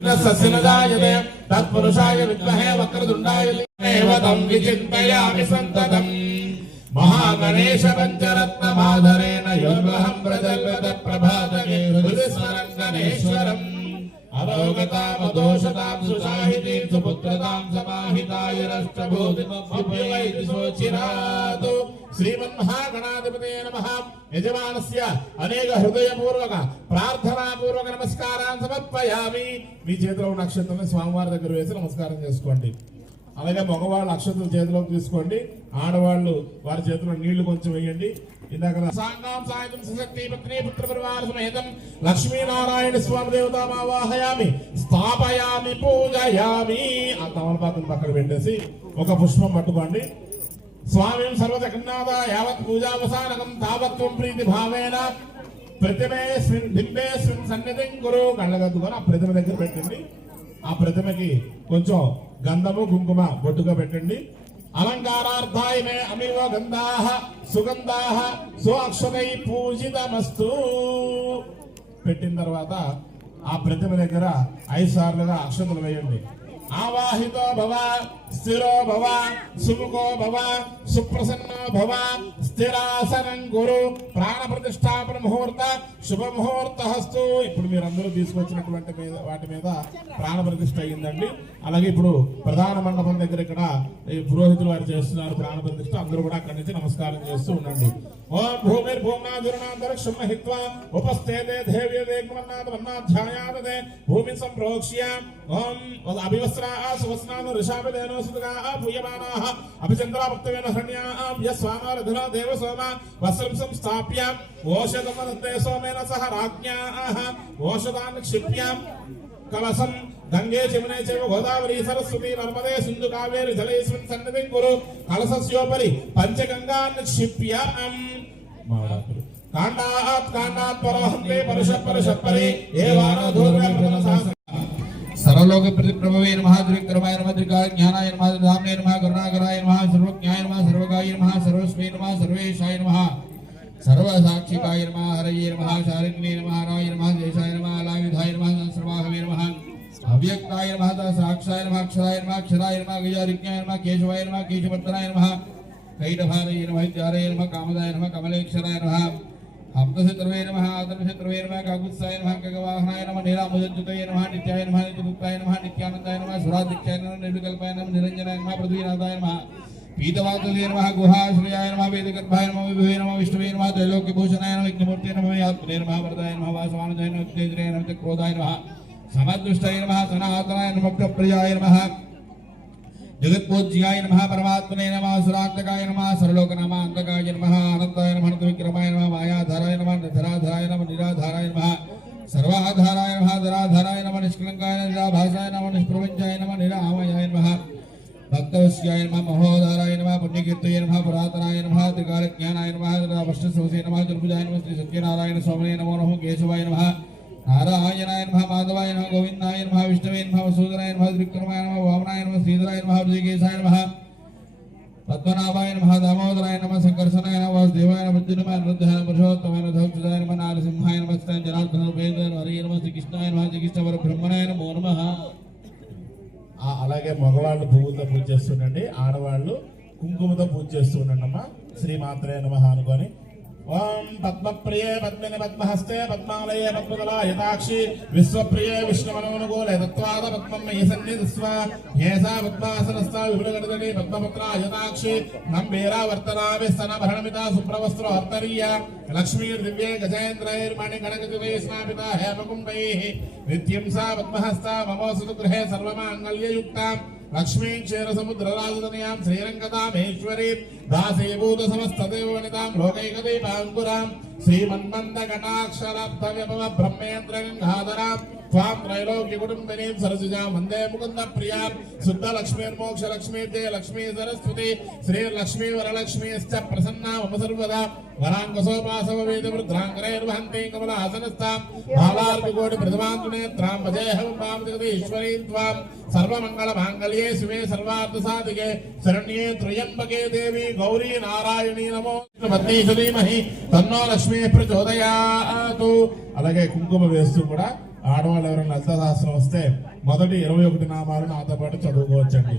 सस्यनदायते तत्पुरुषाय विद्महे वक्रतुण्डाय धीमहि तं विचिन्तयामि सन्ततम् महागणेश पञ्चरत्नमाधरेण योर्वहं प्रजल्पत प्रभातके हृदि स्मरं गणेश्वरम् अवगतामदोषतां सुसाहितीं सुपुत्रतां समाहिताय राष्ट्रभूतिमभ्युपैति सोचिरातु श्रीमन्महागणाधिपते नमः। यजमानस्य अनेक हृदयपूर्वक प्रार्थनापूर्वक नमस्कारान् समर्पयामि। మీ చేతిలో ఉన్న అక్షతలను స్వామివారి దగ్గర వేసి నమస్కారం చేసుకోండి. అలాగే మగవాళ్ళు అక్షతలు చేతిలోకి తీసుకోండి, ఆడవాళ్ళు వారి చేతిలో నీళ్లు కొంచెం వేయండి. ఇందాక సాంగాం సాయుధం సశక్తి పత్ని పుత్ర పరివార సమేతం లక్ష్మీనారాయణ స్వామి దేవతామావాహయామి స్థాపయామి పూజయామి. ఆ తమలపాకును పక్కన పెట్టేసి ఒక పుష్పం పట్టుకోండి. స్వామిం సర్వజగన్నాథ యావత్ పూజావసానకం తావత్వం ప్రీతి భావేన ప్రతిమేస్మిన్ బింబేస్మిన్ సన్నిధిం గురు. కళ్ళగద్దుకొని ఆ ప్రతిమ దగ్గర పెట్టండి. ఆ ప్రతిమకి కొంచెం గంధము కుంకుమ బొట్టుగా పెట్టండి. అలంకారార్థాయ మే అమివ గంధాః సుగంధాః స్వాక్షరై పూజితమస్తు. పెట్టిన తర్వాత ఆ ప్రతిమ దగ్గర 5 సార్లుగా అక్షతలు వేయండి. ఆవాహితో భవ స్థిరో భవ సుముఖో భవ సుప్రసన్నో భవ స్థిరాసనం గురు ప్రాణ ప్రతిష్టాపన ముహూర్త శుభ ముహూర్తస్తు. ఇప్పుడు మీరందరూ తీసుకొచ్చినటువంటి వాటి మీద ప్రాణ ప్రతిష్ఠ అయ్యిందండి. అలాగే ఇప్పుడు ప్రధాన మండపం దగ్గర ఇక్కడ పురోహితులు వారు చేస్తున్నారు ప్రాణ ప్రతిష్ఠ. అందరూ కూడా అక్కడి నుంచి నమస్కారం చేస్తూ ఉండండి. ఓం భూమిర్భూమ్నాదుర్నాంతరిక్షం హిత్వా ఉపస్థేతే దేవ్యదేగ్మన్నాథమన్నాధ్యాయాదే భూమి సంప్రోక్ష్య ఓం అభివస్త్రా సువస్నాను ఋషాభిదేనో సుతగా భూయమానాః అభిచంద్రా భక్తవేన హరణ్యాః యస్వామారధునా దేవసోమ వస్త్రం సంస్థాప్య ఓషధమనంతే సోమేన సహ రాజ్ఞాః ఓషధాన్ క్షిప్య కలసం గంగే జమునే చైవ గోదావరి సరస్వతి నర్మదే సింధు కావేరి జలేస్మిన్ సన్నిధిం కురు కలసస్యోపరి పంచగంగాన్ క్షిప్య కాండాత్ పరహంతే పరుషపరి సర్వలోక ప్రతిప్రభవే నమః త్రివిక్రమాయ నమః త్రికాజ్ఞానాయ నమః ధామ్నే నమః కరుణాకరాయ నమః సర్వజ్ఞాయ నమః సర్వగాయ నమః సర్వస్మై నమః సర్వేశాయ నమః సర్వసాక్షికాయ నమః హరయే నమః శారిణ్యే నమః హరాయ నమః దేశాయ నమః అలాయుధాయ నమః సర్వాహవే నమః అవ్యక్తాయ నమః సాక్షాయ నమః అక్షరాయ నమః అక్షరాయ నమః గజారిజ్ఞాయ నమః కేశవాయ నమః కేశవర్ధనాయ నమః కైటభారయ నమః విద్యారయ నమః కామదాయ నమః కమలేక్షరాయ నమః హంసశత్రువే నమః ఆదర్శత్రువే నమః కాకుత్సాయ నమః ఖగవాహనాయ నమః నీరాముజద్యుతయ నమః నిత్యాయ నమః నిత్యముక్తాయ నమః నిత్యానందాయ నమః సురాదిత్యాయ నమః నిర్వికల్పాయ నమః నిరంజనాయ నమః పృథ్వీనాథాయ నమః పీతవాతులే నమః గుహాశ్రయాయ నమః వేదగర్భాయ నమః విభవే నమః విష్ణువే నమః త్రైలోక్యభూషణాయ నమః విఘ్నమూర్తయే నమః ఆత్మనే నమః వరదాయ నమః వాసవానజాయ నమః తేజాయ నమః క్రోధాయ నమః సమదృష్టాయ నమః సనాతనాయ నమః ప్రియాయ నమః జగత్పూజ్యాయ నమః పరమాత్మనే నమః సురాంతకాయ నమః సర్వలోకనామాంతకాయ నమః అనంతాయ నమః విక్రమాయ నమః మాయాధారాయ నమః ధరాధరాయ నమః నిరాధారాయ నమః సర్వాధారాయ నమః ధరాధరాయ నమః నిష్కలంకాయ నిరాభాసాయ నమః నిష్ప్రపంచాయ నమః నిరామయాయ నమః భక్తవశ్యాయ నమః మహోదారాయ నమః పుణ్యకీర్తయ నమః పురాతనాయ నమః త్రికాలజ్ఞానాయ నమః వృష్ణశోసే నమః దుర్భుజాయ నమః శ్రీ సత్యనారాయణ స్వామినే నమో నమః కేశవాయ నమః నారాయణాయ నమః మాధవాయ నమః గోవిందాయ నమః విష్ణవే నమః వసూదరాయ నమః త్రివిక్రమాయ నమః వామనాయ నమః శ్రీధరాయ నమః హృదయకేశాయ నమః పద్మనాభాయ నమః దామోదరాయ నమః సంకర్షణాయ నమః వాసుదేవాయ నమః నమః అనిరుద్ధాయ పురుషోత్తమాయ నమః ధౌక్షదాయ నమః నారసింహాయ నమః జనార్దన ఉపేంద్ర హరియే నమః శ్రీకృష్ణాయ నమః శ్రీకృష్ణ పరబ్రహ్మణాయ నమో నమః. అలాగే మగవాళ్ళు పువ్వులతో పూజ చేస్తుండండి, ఆడవాళ్ళు కుంకుమతో పూజ చేస్తుండండి అమ్మా. శ్రీమాత్రే నమః అనుకొని ఓం పద్మప్రియే పద్మిని పద్మహస్తే పద్మాలయే పద్మదలా యథాక్షి విశ్వప్రియే విష్ణుమనోనుకూలే తత్వాద పద్మం మయి సన్నిధిస్వ హేసా పద్మాసనస్థ విపులగడదని పద్మపుత్ర యథాక్షి నంబీరావర్తనాభి స్తనభరణమిత సుప్రవస్త్ర హర్తరీయ లక్ష్మీర్దివ్యే గజేంద్రైర్మణి గణగజువై స్నాపిత హేమకుంభైః నిత్యం సా పద్మహస్త మమోऽस्तु గృహే సర్వమాంగళ్యయుక్తాం లక్ష్మీ క్షీర సముద్ర రాజధానియాం శ్రీరంగదామేశ్వరీ దాసీభూత సమస్తదేవ వనితాం లోకైకదీపాంకురాం శ్రీమన్మంద కటాక్షరాబ్ధ విభవ బ్రహ్మేంద్ర గంగాధరాం త్వాం త్రైలోక్య కుటుంబినీం సరసిజాం వందే ముకుంద ప్రియాం శుద్ధ లక్ష్మీర్మోక్ష లక్ష్మీ జయ లక్ష్మీ సరస్వతి శ్రీ లక్ష్మీ వరలక్ష్మీశ్చ ప్రసన్నా మమ సర్వదా వరాంగసోపాసవ వేద వృద్ధాంకరైర్వహంతి కమలాసనస్తాం బాలార్పికోటి ప్రథమాంకునేత్రాం భజేహం మాం జగదీశ్వరీం త్వాం సర్వమంగళ మాంగళ్యే శివే సర్వార్థ సాధికే శరణ్యే త్రయంబకే దేవి గౌరీ నారాయణీ నమో పద్మీషు ధీమహి తన్నో లక్ష్మీ ప్రచోదయాతు. అలాగే కుంకుమ వేస్తూ కూడా ఆడవాళ్ళు ఎవరైనా లలిత సహస్రం వస్తే మొదటి 21 నామాలు నాతో పాటు చదువుకోవచ్చండి.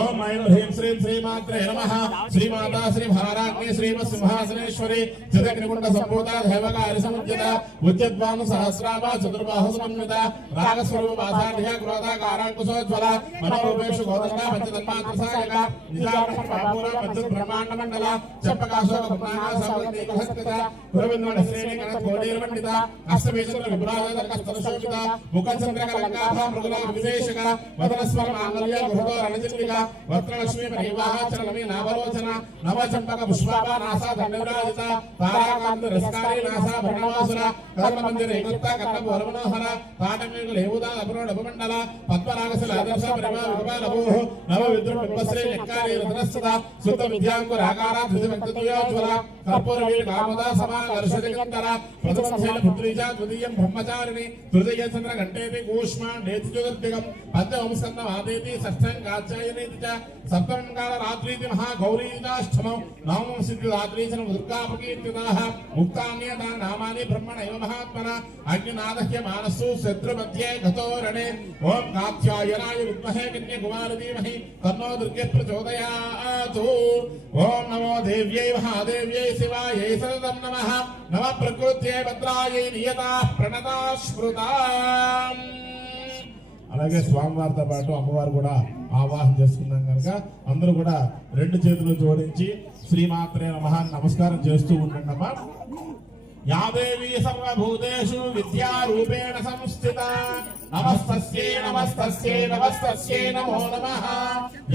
ఓం ఐం హ్రీం శ్రీం శ్రీమాత్రే నమః. శ్రీమాతా శ్రీ మహారాజ్ఞి శ్రీమత్ సింహాసనేశ్వరి చిదగ్నికుండ సంభూత దేవకారి సముద్యత ఉద్యద్వాను సహస్రామ చతుర్బాహు సమన్విత రాగస్వరూప వాసాఢ్య క్రోధాకారాంకుశోజ్వల మనోరూపేషు గోదండ పంచతన్మాత్ర సాయక నిజామ పాపూర పంచ బ్రహ్మాండ మండల చంపకాశోక పురాణ సౌగంధి కహస్తిత పురవింద్ర శ్రేణి కణ కోడీర మండిత అష్టమేశ్వర విభ్రాజ కస్తరశోభిత ముఖచంద్ర కలంకాభ మృగుల విదేశక వదనస్వర మాంగళ్య గృహదో రణజిత్రిక వక్రలక్ష్మీ పరివాహ చలమి నావలోచన నవచంపక పుష్పాభ నాసా దండవిరాజిత తారాకాంత రస్కారి నాసా భరణవాసుర కర్మ మందిర ఏకత్త కర్ణపు వరమనోహర తాటమేగుల ఏవుదా అపరోడ ఉపమండల పద్మరాగశల ఆదర్శ పరిమా విగపాలభూః నవ విద్రుమ బింబశ్రీ నెక్కారి రత్నస్తద శుద్ధ విద్యాంకుర ఆకార ధృతిభక్తోజ్వల కర్పూర వీడి కామద సమాన వర్షదిగంతర ప్రథమశైల పుత్రీజ ద్వితీయం బ్రహ్మచారిణి తృతీయ చంద్ర ఘంటేతి కూష్మా నేతి చతుర్థిగం పంచమస్కందం ఆదేతి షష్ఠం కాచాయనేతి చ సప్తమం కాల రాత్రీతి మహాగౌరీదాష్టమం నవమం సిద్ధి రాత్రీచన దుర్గాపకీర్తితాః ముక్తాన్యతా నామాని బ్రహ్మణైవ మహాత్మన అగ్నినాదహ్య మానసు శత్రుమధ్యే గతో రణే ఓం కాత్యాయనాయ విద్మహే కన్యకుమారి ధీమహి తన్నో దుర్గే ప్రచోదయాతు. ఓం నమో దేవ్యై మహాదేవ్యై శివాయై సతతం నమః. నమ ప్రకృత్యై భద్రాయై నియతా ప్రణతా స్మృతా. అలాగే స్వామివారితో పాటు అమ్మవారు కూడా ఆవాహన చేసుకున్నాం కనుక అందరూ కూడా 2 చేతులు జోడించి శ్రీమాత్రే నమః నమస్కారం చేస్తూ ఉండండమ్మా. యాదేవి సర్వభూతేషు విద్యారూపేణ సంస్థిత నమస్తస్యై నమస్తస్యై నమస్తస్యై నమో నమః.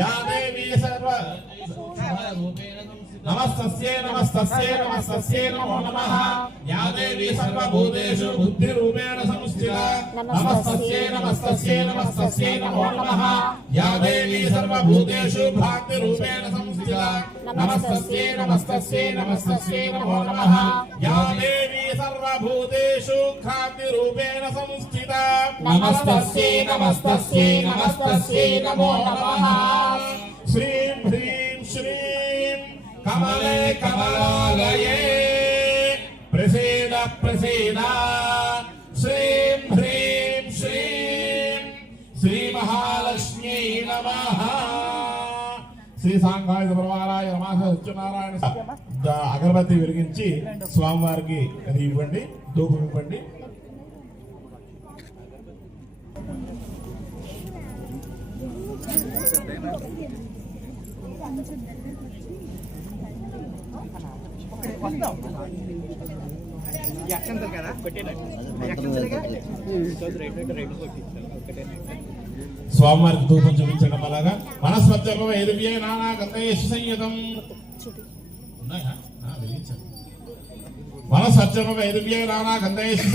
యాదేవి నమస్తస్యై నమస్తస్యై నమస్తస్యై నమో నమః. యాదేవి సర్వభూతేషు బుద్ధిరూపేణ సంస్థిత నమస్తస్యై నమస్తస్యై నమస్తస్యై నమో నమః. యాదేవి సర్వభూతేషు భ్రాంతిరూపేణ సంస్థిత నమస్తస్యై నమస్తస్యై నమస్తస్యై నమో నమః. యాదేవి సర్వభూతేషు భ్రాంతిరూపేణ సంస్థిత నమస్తస్యై నమస్తస్యై నమస్తస్యై నమో నమః. శ్రీం హ్రీం శ్రీం కమలే కమలాలయే ప్రసీద ప్రసీద. శ్రీం హ్రీం శ్రీం శ్రీ మహాలక్ష్మ్యై నమః. శ్రీ సాంఘాయ పరమారాయ రమాస సత్యనారాయణ అగరబత్తి వెలిగించి స్వామివారికి అది ఇవ్వండి, ధూపం ఇవ్వండి. స్వామివారికి ధూపం చూపించడం అలాగా మనస్పత్యం ఎదువ్యే నానా గంధేషు సంయుతం మనస్పత్యం ఎదువ్యే నానా గంధేషు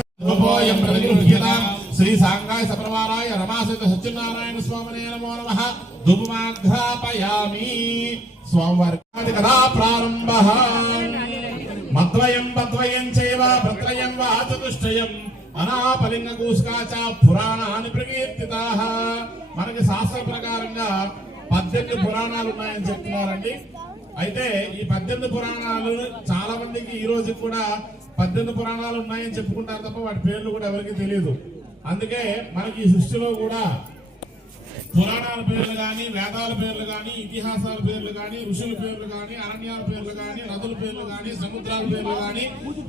శ్రీ సాంఘాయ సప్రమారాయ రమాసిత సత్యనారాయణ స్వామినే నమో నమః. ధూపమాఘ్రాపయామి. స్వామివారి కదా ప్రారంభ. మద్వయం పద్వయం చైవ భద్రయం వా చతుష్టయం అనాపలింగ కూస్కాచ పురాణాన్ని ప్రకీర్తితాః. మనకి శాస్త్ర ప్రకారంగా 18 పురాణాలు ఉన్నాయని చెప్తున్నారండి. అయితే ఈ 18 పురాణాలు చాలా మందికి ఈ రోజు కూడా 18 పురాణాలు ఉన్నాయని చెప్పుకుంటారు తప్ప వాటి పేర్లు కూడా ఎవరికి తెలియదు. అందుకే మనకి ఈ సృష్టిలో కూడా పురాణాల పేర్లు కానీ, వేదాల పేర్లు కానీ, ఇతిహాసాల పేర్లు కానీ, ఋషుల పేర్లు కానీ, అరణ్యాల పేర్లు కానీ, నదుల పేర్లు కానీ, సముద్రాల పేర్లు కానీ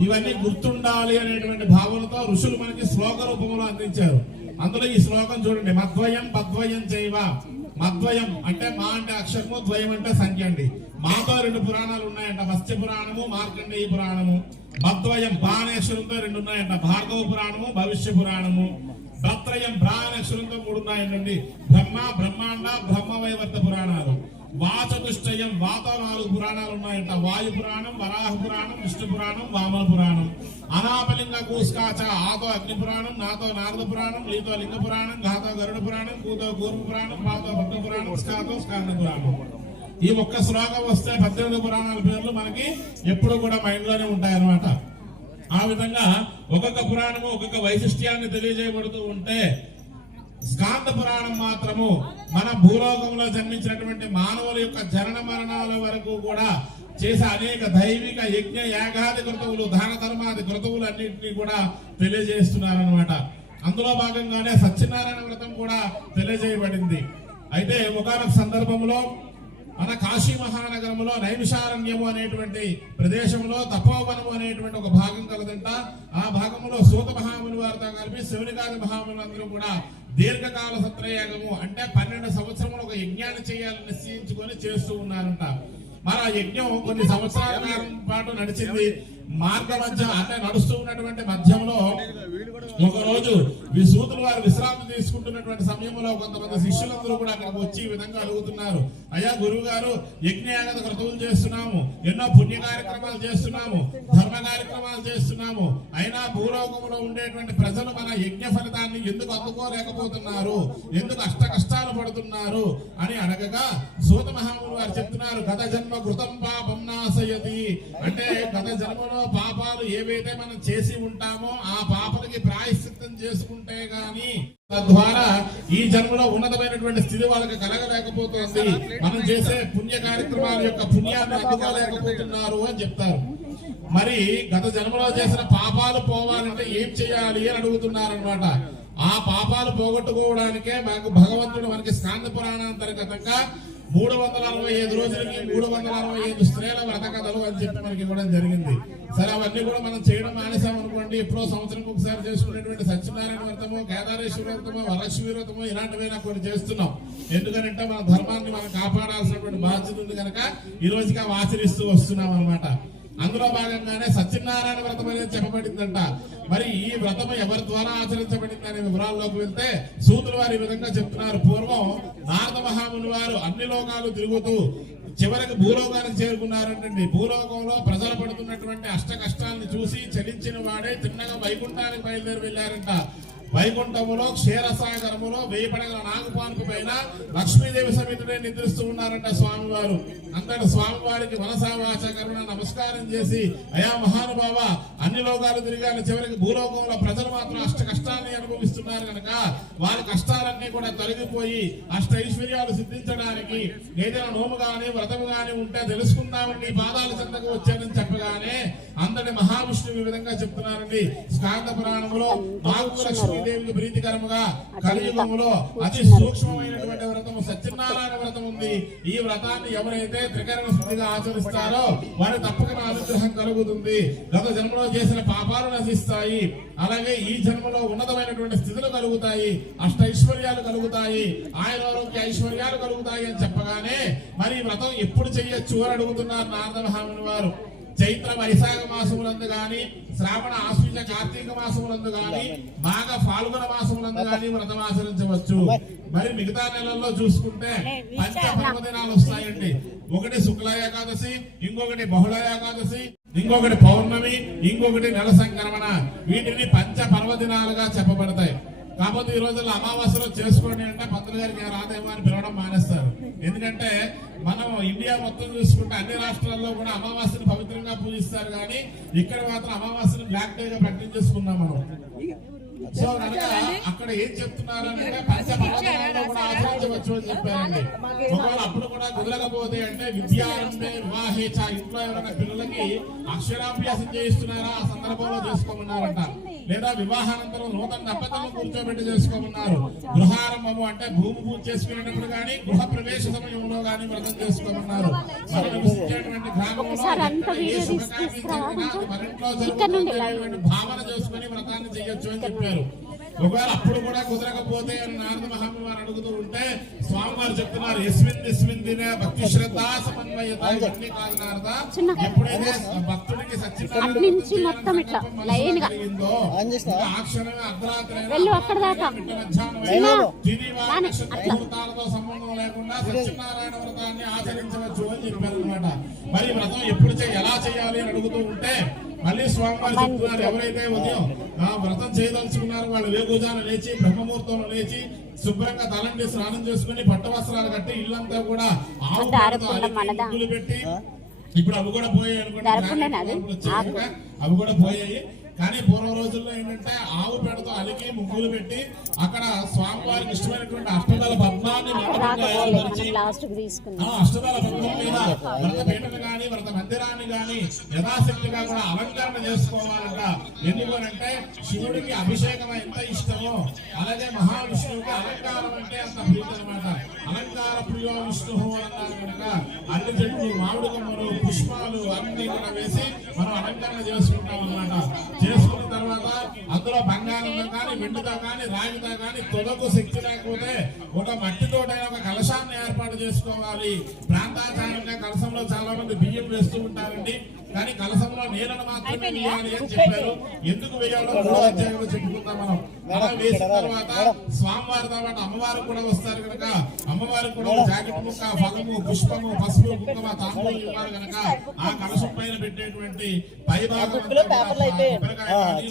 ఇవన్నీ గుర్తుండాలి అనేటువంటి భావనతో ఋషులు మనకి శ్లోక రూపంలో అందించారు. అందులో ఈ శ్లోకం చూడండి. మద్వయం పద్వయం చైవ. మద్వయం అంటే మా అంటే అక్షరము, ద్వయం అంటే సంఖ్య అండి. మాతో 2 పురాణాలు ఉన్నాయంట. మత్స్య పురాణము, మార్కండేయ పురాణము. మద్వయం బాణేశ్వరంతో 2 ఉన్నాయంట. భార్గవ పురాణము, భవిష్య పురాణము. భద్రయం బ్రాహ్మణేశ్వరంతో 3 ఉన్నాయండి. బ్రహ్మ, బ్రహ్మాండ, బ్రహ్మవైవర్త పురాణాలు. వాచతుష్టయం వాతో 4 పురాణాలు ఉన్నాయంట. వాయు పురాణం, వరాహ పురాణం, విష్ణు పురాణం, వామన పురాణం. అనాపలింగ కూస్కాచ ఆతో అగ్ని పురాణం, నాతో నారద పురాణం, లీతో లింగ పురాణం, ఘాతో గరుడ పురాణం, కూతో కూర్మ పురాణం, పాతో భక్త పురాణం, స్కాతో స్కాంద పురాణం. ఈ ఒక్క శ్లోకం వస్తే 18 పురాణాల పేర్లు మనకి ఎప్పుడు కూడా మైండ్ లోనే ఉంటాయి అన్నమాట. ఆ విధంగా ఒక్కొక్క పురాణము ఒక్కొక్క వైశిష్ట్యాన్ని తెలియజేయబడుతూ ఉంటే, స్కాంద పురాణం మాత్రము మన భూలోకంలో జన్మించినటువంటి మానవుల యొక్క జనన మరణాల వరకు కూడా చేసే అనేక దైవిక యజ్ఞ యాగాది కృతవులు, దాన ధర్మాది కృతవులు అన్నింటినీ కూడా తెలియజేస్తున్నారనమాట. అందులో భాగంగానే సత్యనారాయణ వ్రతం కూడా తెలియజేయబడింది. అయితే ఒకానొక సందర్భంలో మన కాశీ మహానగరంలో నైమిషారణ్యము అనేటువంటి ప్రదేశంలో తపోవనము అనేటువంటి ఒక భాగం కలదంట. ఆ భాగంలో సూత మహాముని వారితో కలిపి శివునిగాది మహామునులందరూ కూడా దీర్ఘకాల సత్రయాగము అంటే 12 సంవత్సరములు ఒక యజ్ఞాన్ని చేయాలని నిశ్చయించుకొని చేస్తూ ఉన్నారంట. మరి ఆ యజ్ఞం కొన్ని సంవత్సరాల కాలం పాటు నడిచింది. మార్గ మధ్య అంటే నడుస్తూ ఉన్నటువంటి మధ్యంలో ఒక రోజు సూతులు వారు విశ్రాంతి తీసుకుంటున్నటువంటి సమయంలో కొంతమంది శిష్యులందరూ కూడా అక్కడికి వచ్చి ఈ విధంగా అడుగుతున్నారు, అయ్యా గురువు గారు, యజ్ఞయాగ క్రతువులు చేస్తున్నాము, ఎన్నో పుణ్య కార్యక్రమాలు చేస్తున్నాము, ధర్మ కార్యక్రమాలు చేస్తున్నాము, అయినా భూలోకంలో ఉండేటువంటి ప్రజలు మన యజ్ఞ ఫలితాన్ని ఎందుకు అందుకోలేకపోతున్నారు, ఎందుకు అష్ట కష్టాలు పడుతున్నారు అని అడగగా సూత మహాముని వారు చెప్తున్నారు, గత జన్మ కృతం పాపం నాశయతి, అంటే గత జన్మలో పాపాలు ఏవైతే మనం చేసి ఉంటామో ఆ పాపలకి ప్రాయశ్చిత్తం చేసుకుంటే గాని తద్వారా ఈ జన్మలో ఉన్నతమైనటువంటి స్థితి వాళ్ళకి కలగలేకపోతుంది, మనం చేసే పుణ్య కార్యక్రమాల యొక్క పుణ్యాన్ని అందుకోలేకపోతున్నారు అని చెప్తారు. మరి గత జన్మలో చేసిన పాపాలు పోవాలంటే ఏం చేయాలి అని అడుగుతున్నారనమాట. ఆ పాపాలు పోగొట్టుకోవడానికే మాకు భగవంతుడు మనకి స్కాంద పురాణాంతర్గతంగా 365 రోజులకి 365 స్త్రీల వ్రత కథలు అని చెప్పి మనకి ఇవ్వడం జరిగింది. సరే, అవన్నీ కూడా మనం చేయడం మానేసాం అనుకోండి, ఎప్పుడో సంవత్సరం ఒకసారి చేసుకునేటువంటి సత్యనారాయణ వ్రతము, కేదారేశ్వర వ్రతము, వరలక్ష్మి వ్రతము ఇలాంటివైనా కొన్ని చేస్తున్నాం. ఎందుకంటే మన ధర్మాన్ని మనం కాపాడాల్సినటువంటి బాధ్యత ఉంది కనుక ఈ రోజుకి అవి ఆచరిస్తూ వస్తున్నాం అనమాట. అందులో భాగంగానే సత్యనారాయణ వ్రతం అనేది చెప్పబడిందంట. మరి ఈ వ్రతం ఎవరి ద్వారా ఆచరించబడింది అనే వివరాల్లోకి వెళ్తే సూతులు వారు ఈ విధంగా చెప్తున్నారు. పూర్వం నారద మహాముని వారు అన్ని లోకాలు తిరుగుతూ చివరికి భూలోకానికి చేరుకున్నారంటండి. భూలోకంలో ప్రజలు పడుతున్నటువంటి అష్ట కష్టాలను చూసి చలించిన వాడే తిన్నగా వైకుంఠానికి బయలుదేరి వెళ్లారంట. వైకుంఠములో క్షీరసాగరములో 1000 పడగల నాగుపాన్పు పైన లక్ష్మీదేవి సమేతుడే నిద్రిస్తూ ఉన్నారంట స్వామివారు. అంతటి స్వామివారికి మనసా వాచా కర్మణ నమస్కారం చేసి, అయా మహానుభావ, అన్ని లోకాలు తిరిగాను, చివరికి భూలోకంలో ప్రజలు మాత్రం అష్ట కష్టాన్ని అనుభవిస్తున్నారు కనుక వారి కష్టాలన్నీ కూడా తొలగిపోయి అష్ట ఐశ్వర్యాలు సిద్ధించడానికి ఏదైనా నోము గాని వ్రతము గాని ఉంటే తెలుసుకుందామండి, పాదాల చెంతకు వచ్చానని చెప్పగానే అంతటి మహావిష్ణువు ఈ విధంగా చెప్తున్నారండి. స్కాంద పురాణంలో లక్ష్మీదేవికి ప్రీతికరముగా కలియుగములో అతి సూక్ష్మమైనటువంటి వ్రతము సత్యనారాయణ వ్రతం ఉంది. ఈ వ్రతాన్ని ఎవరైతే త్రికరణ శుద్ధిగా ఆచరిస్తారో వారి తప్పక అనుగ్రహం కలుగుతుంది. గత జన్మలో చేసిన పాపాలు నశిస్తాయి, అలాగే ఈ జన్మలో ఉన్నతమైనటువంటి స్థితులు కలుగుతాయి, అష్ట ఐశ్వర్యాలు కలుగుతాయి, ఆయురారోగ్య ఐశ్వర్యాలు కలుగుతాయి అని చెప్పగానే మరి వ్రతం ఎప్పుడు చెయ్యొచ్చు అని అడుగుతున్నారు నారద మహాముని వారు. చైత్ర వైశాఖ మాసములందు గాని, శ్రావణ ఆశ్వీజ కార్తీక మాసములందు గాని, మాఘ ఫాల్గుణ మాసములందు గాని వ్రతం ఆచరించవచ్చు. మరి మిగతా నెలల్లో చూసుకుంటే పంచ పర్వదినాలు వస్తాయండి. ఒకటి శుక్ల ఏకాదశి, ఇంకొకటి బహుళ ఏకాదశి, ఇంకొకటి పౌర్ణమి, ఇంకొకటి నెల సంక్రమణ. వీటిని పంచ పర్వదినాలుగా చెప్పబడతాయి. కాకపోతే ఈ రోజుల్లో అమావాస్యలో చేసుకోండి అంటే పంతులు గారికి రాదేమో అని పిలవడం మానేస్తారు. ఎందుకంటే మనం ఇండియా మొత్తం చూసుకుంటే అన్ని రాష్ట్రాల్లో కూడా అమావాస్యను పవిత్రంగా పూజిస్తారు, కానీ ఇక్కడ మాత్రం అమావాస్యను బ్లాక్ డేగా ప్రకటించేసుకున్నాం మనం. సో కనుక అక్కడ ఏం చెప్తున్నారు అంటే పంచ పర్వదినాల్లో కూడా ఆచరించవచ్చు అని చెప్పారండి. ఒకవేళ అప్పుడు కూడా కుదరకపోతే అంటే విద్యారంభే వివాహేచ, ఇంట్లో ఎవరైనా పిల్లలకి అక్షరాభ్యాసం చేయిస్తున్నారా ఆ సందర్భంలో చేసుకోమన్నారంట. లేదా వివాహానంతరం నూతన దంపతులను కూర్చోబెట్టి చేసుకోమన్నారు. గృహారంభము అంటే భూమి పూజ చేసుకునేటప్పుడు కానీ, గృహ ప్రవేశ సమయంలో కానీ వ్రతం చేసుకోమన్నారు. మనం నివసించేటువంటి గ్రామంలో ఏ శుభకార్యం జరిగినా అది మరింట్లో జరుగుతున్నటువంటి భావన చేసుకుని వ్రతాన్ని చేయొచ్చు అని చెప్పారు. ఒకవేళ అప్పుడు కూడా కుదరకపోతే అని నారద మహాముని వారు అడుగుతూ ఉంటే స్వామివారు చెప్తున్నారు, యస్మిన్ దినే భక్తి శ్రద్ధ సమన్వయత. ఇవన్నీ కాదు నారద, ఎప్పుడైతే భక్తుడికి జరిగిందో ఆ క్షణమే అర్ధరాత్రి ముహూర్తాలతో సంబంధం లేకుండా సత్యనారాయణ వ్రతాన్ని ఆచరించవచ్చు అని చెప్పారు అనమాట. మరి వ్రతం ఎప్పుడు ఎలా చేయాలి అని అడుగుతూ ఉంటే మళ్ళీ స్వామివారు చెప్తున్నారు, ఎవరైతే ఉదయం వ్రతం చేయదలుచుకున్నారో వాళ్ళు వేకుజాన లేచి బ్రహ్మముహూర్తంలో లేచి శుభ్రంగా తలండి స్నానం చేసుకుని పట్టు వస్త్రాలు కట్టి ఇల్లంతా కూడా ఆవులు పెట్టి, ఇప్పుడు అవి కూడా పోయాయి అనుకోండి, అవి కూడా పోయాయి. కానీ పూర్వ రోజుల్లో ఏంటంటే ఆవు పేడతో అలికి ముగ్గులు పెట్టి అక్కడ స్వామివారికి ఇష్టమైనటువంటి అష్టదళ పద్మాన్ని మండపంగా ఏర్పరిచి లాస్ట్ తీసుకున్నాం అష్టదళ పద్మం మీద వ్రత పీఠను గాని వ్రత మందిరాన్ని గాని యథాశక్తిగా కూడా అలంకరణ చేసుకోవాలంట. ఎందుకనంటే శివుడికి అభిషేకం ఎంత ఇష్టమో అలాగే మహావిష్ణువుకి అలంకారం అంటే అంత ప్రీతి అనమాట. అలంకార ప్రియో విష్ణువు అన్నారు కనుక అన్ని చెట్లు మామిడి కొమ్మలు పుష్పాలు అన్ని కూడా వేసి మనం అలంకరణ చేసుకుంటాం అన్నమాట. చేసుకున్న తర్వాత అందులో బంగారంతో కానీ వెండితో కానీ రాగితో కానీ తొలకు శక్తి లేకపోతే ఒక మట్టితోటైనా ఒక కలశాన్ని ఏర్పాటు చేసుకోవాలి. ప్రాంతాచారంగా కలశంలో చాలా మంది బియ్యం వేస్తూ ఉంటారండి, కానీ కలశంలో నీళ్ళను మాత్రమే వేయాలి అని చెప్పారు. ఎందుకు వేయాలో అధ్యాయంలో చెప్పుకుందాం మనం. అలా వేసిన తర్వాత స్వామివారితో పాటు అమ్మవారు కూడా వస్తారు కనుక అమ్మవారికి కూడా జాకెట్ ముక్క ఫలము పుష్పము పసుపు కుంకుమ తాంబూలం ఇవ్వాలి కనుక ఆ కలశం పైన పెట్టేటువంటి పై భాగం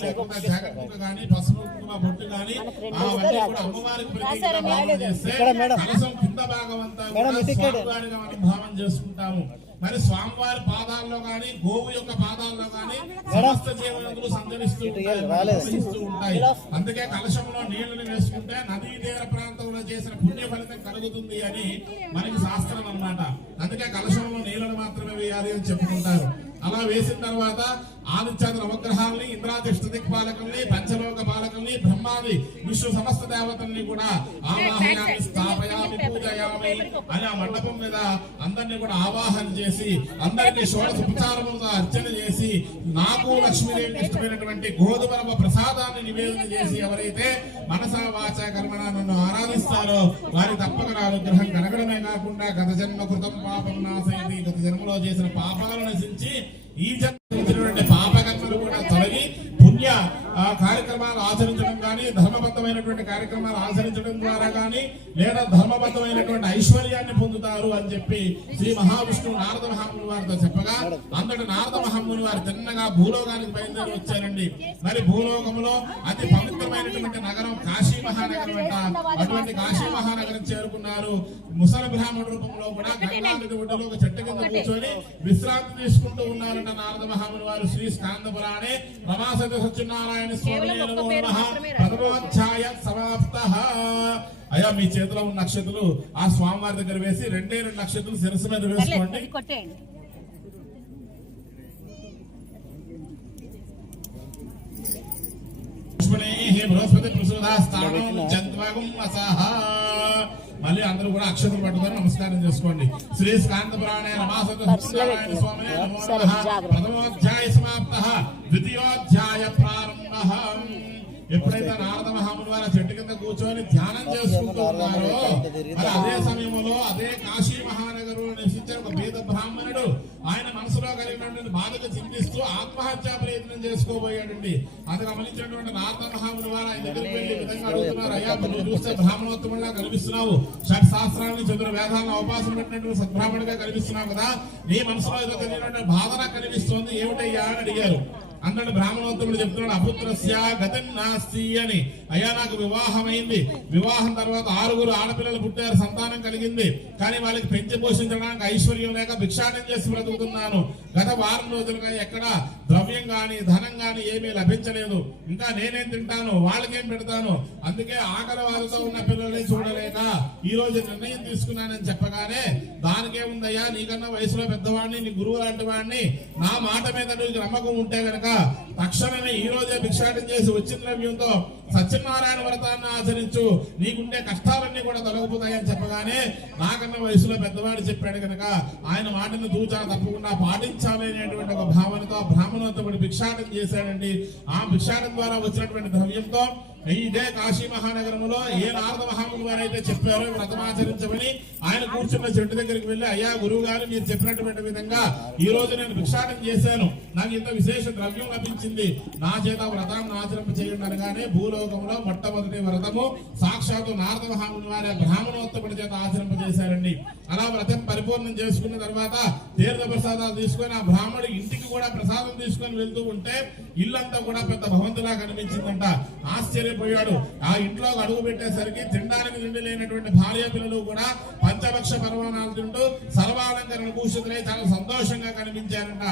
లేకుండా జాకెట్ ముక్క కానీ పసుపు కుంకుమ బొట్టు కానీ అవన్నీ కూడా అమ్మవారికి ప్రత్యేకంగా భావన చేస్తే కలశం కింద భాగం అంతా కూడా స్వామివారిగా మనం భావన చేసుకుంటాము. మరి స్వామివారి పాదాల్లో గాని గోవు యొక్క పాదాల్లో గాని సమస్త జీవనదులు సంచరిస్తూ ఉంటాయి. అందుకే కలశంలో నీళ్లను వేసుకుంటే నదీ తీర ప్రాంతంలో చేసిన పుణ్య ఫలితం కలుగుతుంది అని మనకి శాస్త్రం అన్నమాట. అందుకే కలశంలో నీళ్లను మాత్రమే వేయాలి అని చెప్పుకుంటారు. అలా వేసిన తర్వాత ఆదిత్యాది నవగ్రహాలని ఇంద్రాదిష్ట దిక్పాలకుల్ని పంచలోక పాలకుల్ని బ్రహ్మాది విష్ణు సమస్త దేవతల్ని కూడా ఆవాహయామి స్థాపయామి పూజయామి అని ఆ మండపం మీద అందరినీ కూడా ఆవాహన చేసి అందరికీ షోడశ ఉపచారములతో అర్చన చేసి నాకు లక్ష్మీదేవికి ఇష్టమైనటువంటి గోధుమ ప్రసాదాన్ని నివేదన చేసి ఎవరైతే మనసా వాచ కర్మణ నన్ను ఆరాధిస్తారో వారి తప్పక నా అనుగ్రహం కలగడమే కాకుండా గత జన్మ కృతం పాపం నాశైంది, గత జన్మలో చేసిన పాపాలు నశించి ఈ జన్మ పాపకర్మలు కూడా తొలగి పుణ్య కార్యక్రమాలు ఆచరించడం కానీ ధర్మబద్ధమైనటువంటి కార్యక్రమాలు ఆచరించడం ద్వారా కానీ లేదా ధర్మబద్ధమైనటువంటి ఐశ్వర్యాన్ని పొందుతారు అని చెప్పి శ్రీ మహావిష్ణువు నారద మహాముని వారితో చెప్పగా అంతటి నారద మహాముని వారు తిన్నగా భూలోకానికి బయలుదేరి వచ్చారండి. మరి భూలోకంలో అతి పవిత్రమైనటువంటి నగరం కాశీ మహానగరం అంట. అటువంటి కాశీ మహానగరం చేరుకున్నారు. ముసలి బ్రాహ్మణ రూపంలో కూడా గంగా నది ఒడ్డులో ఒక చెట్టు కింద కూర్చొని విశ్రాంతి తీసుకుంటూ ఉన్నారంట నారద మహాముని వారు. శ్రీ స్కాంద పురాణే రమాసతి సత్యనారాయణ ప్రథమోధ్యాయ సమాప్తః. అయ్యా మీ చేతిలో ఉన్న నక్షత్రాలు ఆ స్వామివారి దగ్గర వేసి రెండే రెండు నక్షత్రాలు శిరస్సు మీద వేసుకోండి. బృహస్పతి ప్రసూదాస్థానం చంద్రగం అసహ. మళ్ళీ అందరూ కూడా అక్షతలు పట్టుకొని నమస్కారం చేసుకోండి. శ్రీ స్కాంద పురాణే రమాసతి సత్యనారాయణ స్వామినే నమో నమః. ప్రథమోధ్యాయ సమాప్తః ద్వితీయోధ్యాయ ప్రారంభః. ఎప్పుడైతే నారద మహాముని వారు చెట్టు కింద కూర్చొని ధ్యానం చేసుకుంటూ ఉన్నారో మరి అదే సమయంలో అదే కాశీ మహానగరంలో నివసించిన ఒక పేద బ్రాహ్మణుడు ఆయన మనసులో కలిగినటువంటి బాధకు చింతిస్తూ ఆత్మహత్యా ప్రయత్నం చేసుకోబోయాడండి. అది గమనించినటువంటి నారద మహాముని వారు ఆయన దగ్గరికి వెళ్లి విధంగా అడుగుతున్నారు, అయ్యా నువ్వు చూస్తే బ్రాహ్మణోత్తముడిగా కనిపిస్తున్నావు, షట్ శాస్త్రాన్ని చతుర వేదాలను అవకాశం పెట్టినటువంటి సద్బ్రాహ్మణుడిగా కనిపిస్తున్నావు కదా, నీ మనసులో ఏదో తెలియనటువంటి బాధన కనిపిస్తోంది, ఏమిటయ్యా అని అడిగారు. అన్నాడు బ్రాహ్మణోత్తముడు చెప్తున్నాడు, అపుత్రస్య గతిం నాస్తి అని. అయ్యా నాకు వివాహమైంది, వివాహం తర్వాత 6 ఆడపిల్లలు పుట్టారు, సంతానం కలిగింది, కానీ వాళ్ళకి పెంచి పోషించడానికి ఐశ్వర్యం లేక భిక్షాటం చేసి బ్రతుకుతున్నాను. గత వారం రోజులుగా ఎక్కడ ద్రవ్యం గాని ధనం గాని ఏమీ లభించలేదు. ఇంకా నేనేం తింటాను, వాళ్ళకేం పెడతాను, అందుకే ఆకలి వారితో ఉన్న పిల్లల్ని చూడలేక ఈ రోజు నిర్ణయం తీసుకున్నానని చెప్పగానే దానికేముందయ్యా, నీకన్నా వయసులో పెద్దవాడిని, నీ గురువు లాంటి వాడిని, నా మాట మీద నీకు నమ్మకం ఉంటే గనక తక్షణమే ఈ రోజే భిక్షాటం చేసి వచ్చిన ద్రవ్యంతో సత్యనారాయణ వ్రతాన్ని ఆచరించు, నీకుండే కష్టాలన్నీ కూడా తొలగిపోతాయని చెప్పగానే నాకన్నా వయసులో పెద్దవాడు చెప్పాడు కనుక ఆయన మాటను తూచా తప్పకుండా పాటించాలి అనేటువంటి ఒక భావనతో బ్రాహ్మణోత్తముడు భిక్షాటం చేశాడండి. ఆ భిక్షాటం ద్వారా వచ్చినటువంటి ద్రవ్యంతో ఇదే కాశీ మహానగరంలో ఏ నారద మహాముని వారు అయితే చెప్పారో వ్రతమాచరించమని ఆయన కూర్చున్న చెట్టు దగ్గరికి వెళ్ళి, అయ్యా గురువు గారు మీరు చెప్పినటువంటి విధంగా ఈ రోజు నేను భిక్షాటం చేశాను, నాకు ఇంత విశేష ద్రవ్యం లభించింది, నా చేత వ్రతాన్ని ఆచరింప చేయండి అనగానే భూలోకంలో మొట్టమొదటి వ్రతము సాక్షాత్తు నారద మహాముని వారి బ్రాహ్మణోత్తముడి చేత ఆచరింప చేశారండి. అలా వ్రతం పరిపూర్ణం చేసుకున్న తర్వాత తీర్థ ప్రసాదాలు తీసుకొని ఆ బ్రాహ్మణుడి ఇంటికి కూడా ప్రసాదం తీసుకొని వెళ్తూ ఉంటే ఇల్లంతా కూడా పెద్ద భవంతులా కనిపించిందంట. ఆశ్చర్యపోయాడు. ఆ ఇంట్లో అడుగు పెట్టేసరికి తినడానికి నిండి లేనటువంటి భార్య పిల్లలు కూడా పంచభక్ష పరమాణాలు తింటూ సర్వాలంకరణ భూషితులై చాలా సంతోషంగా కనిపించారంట.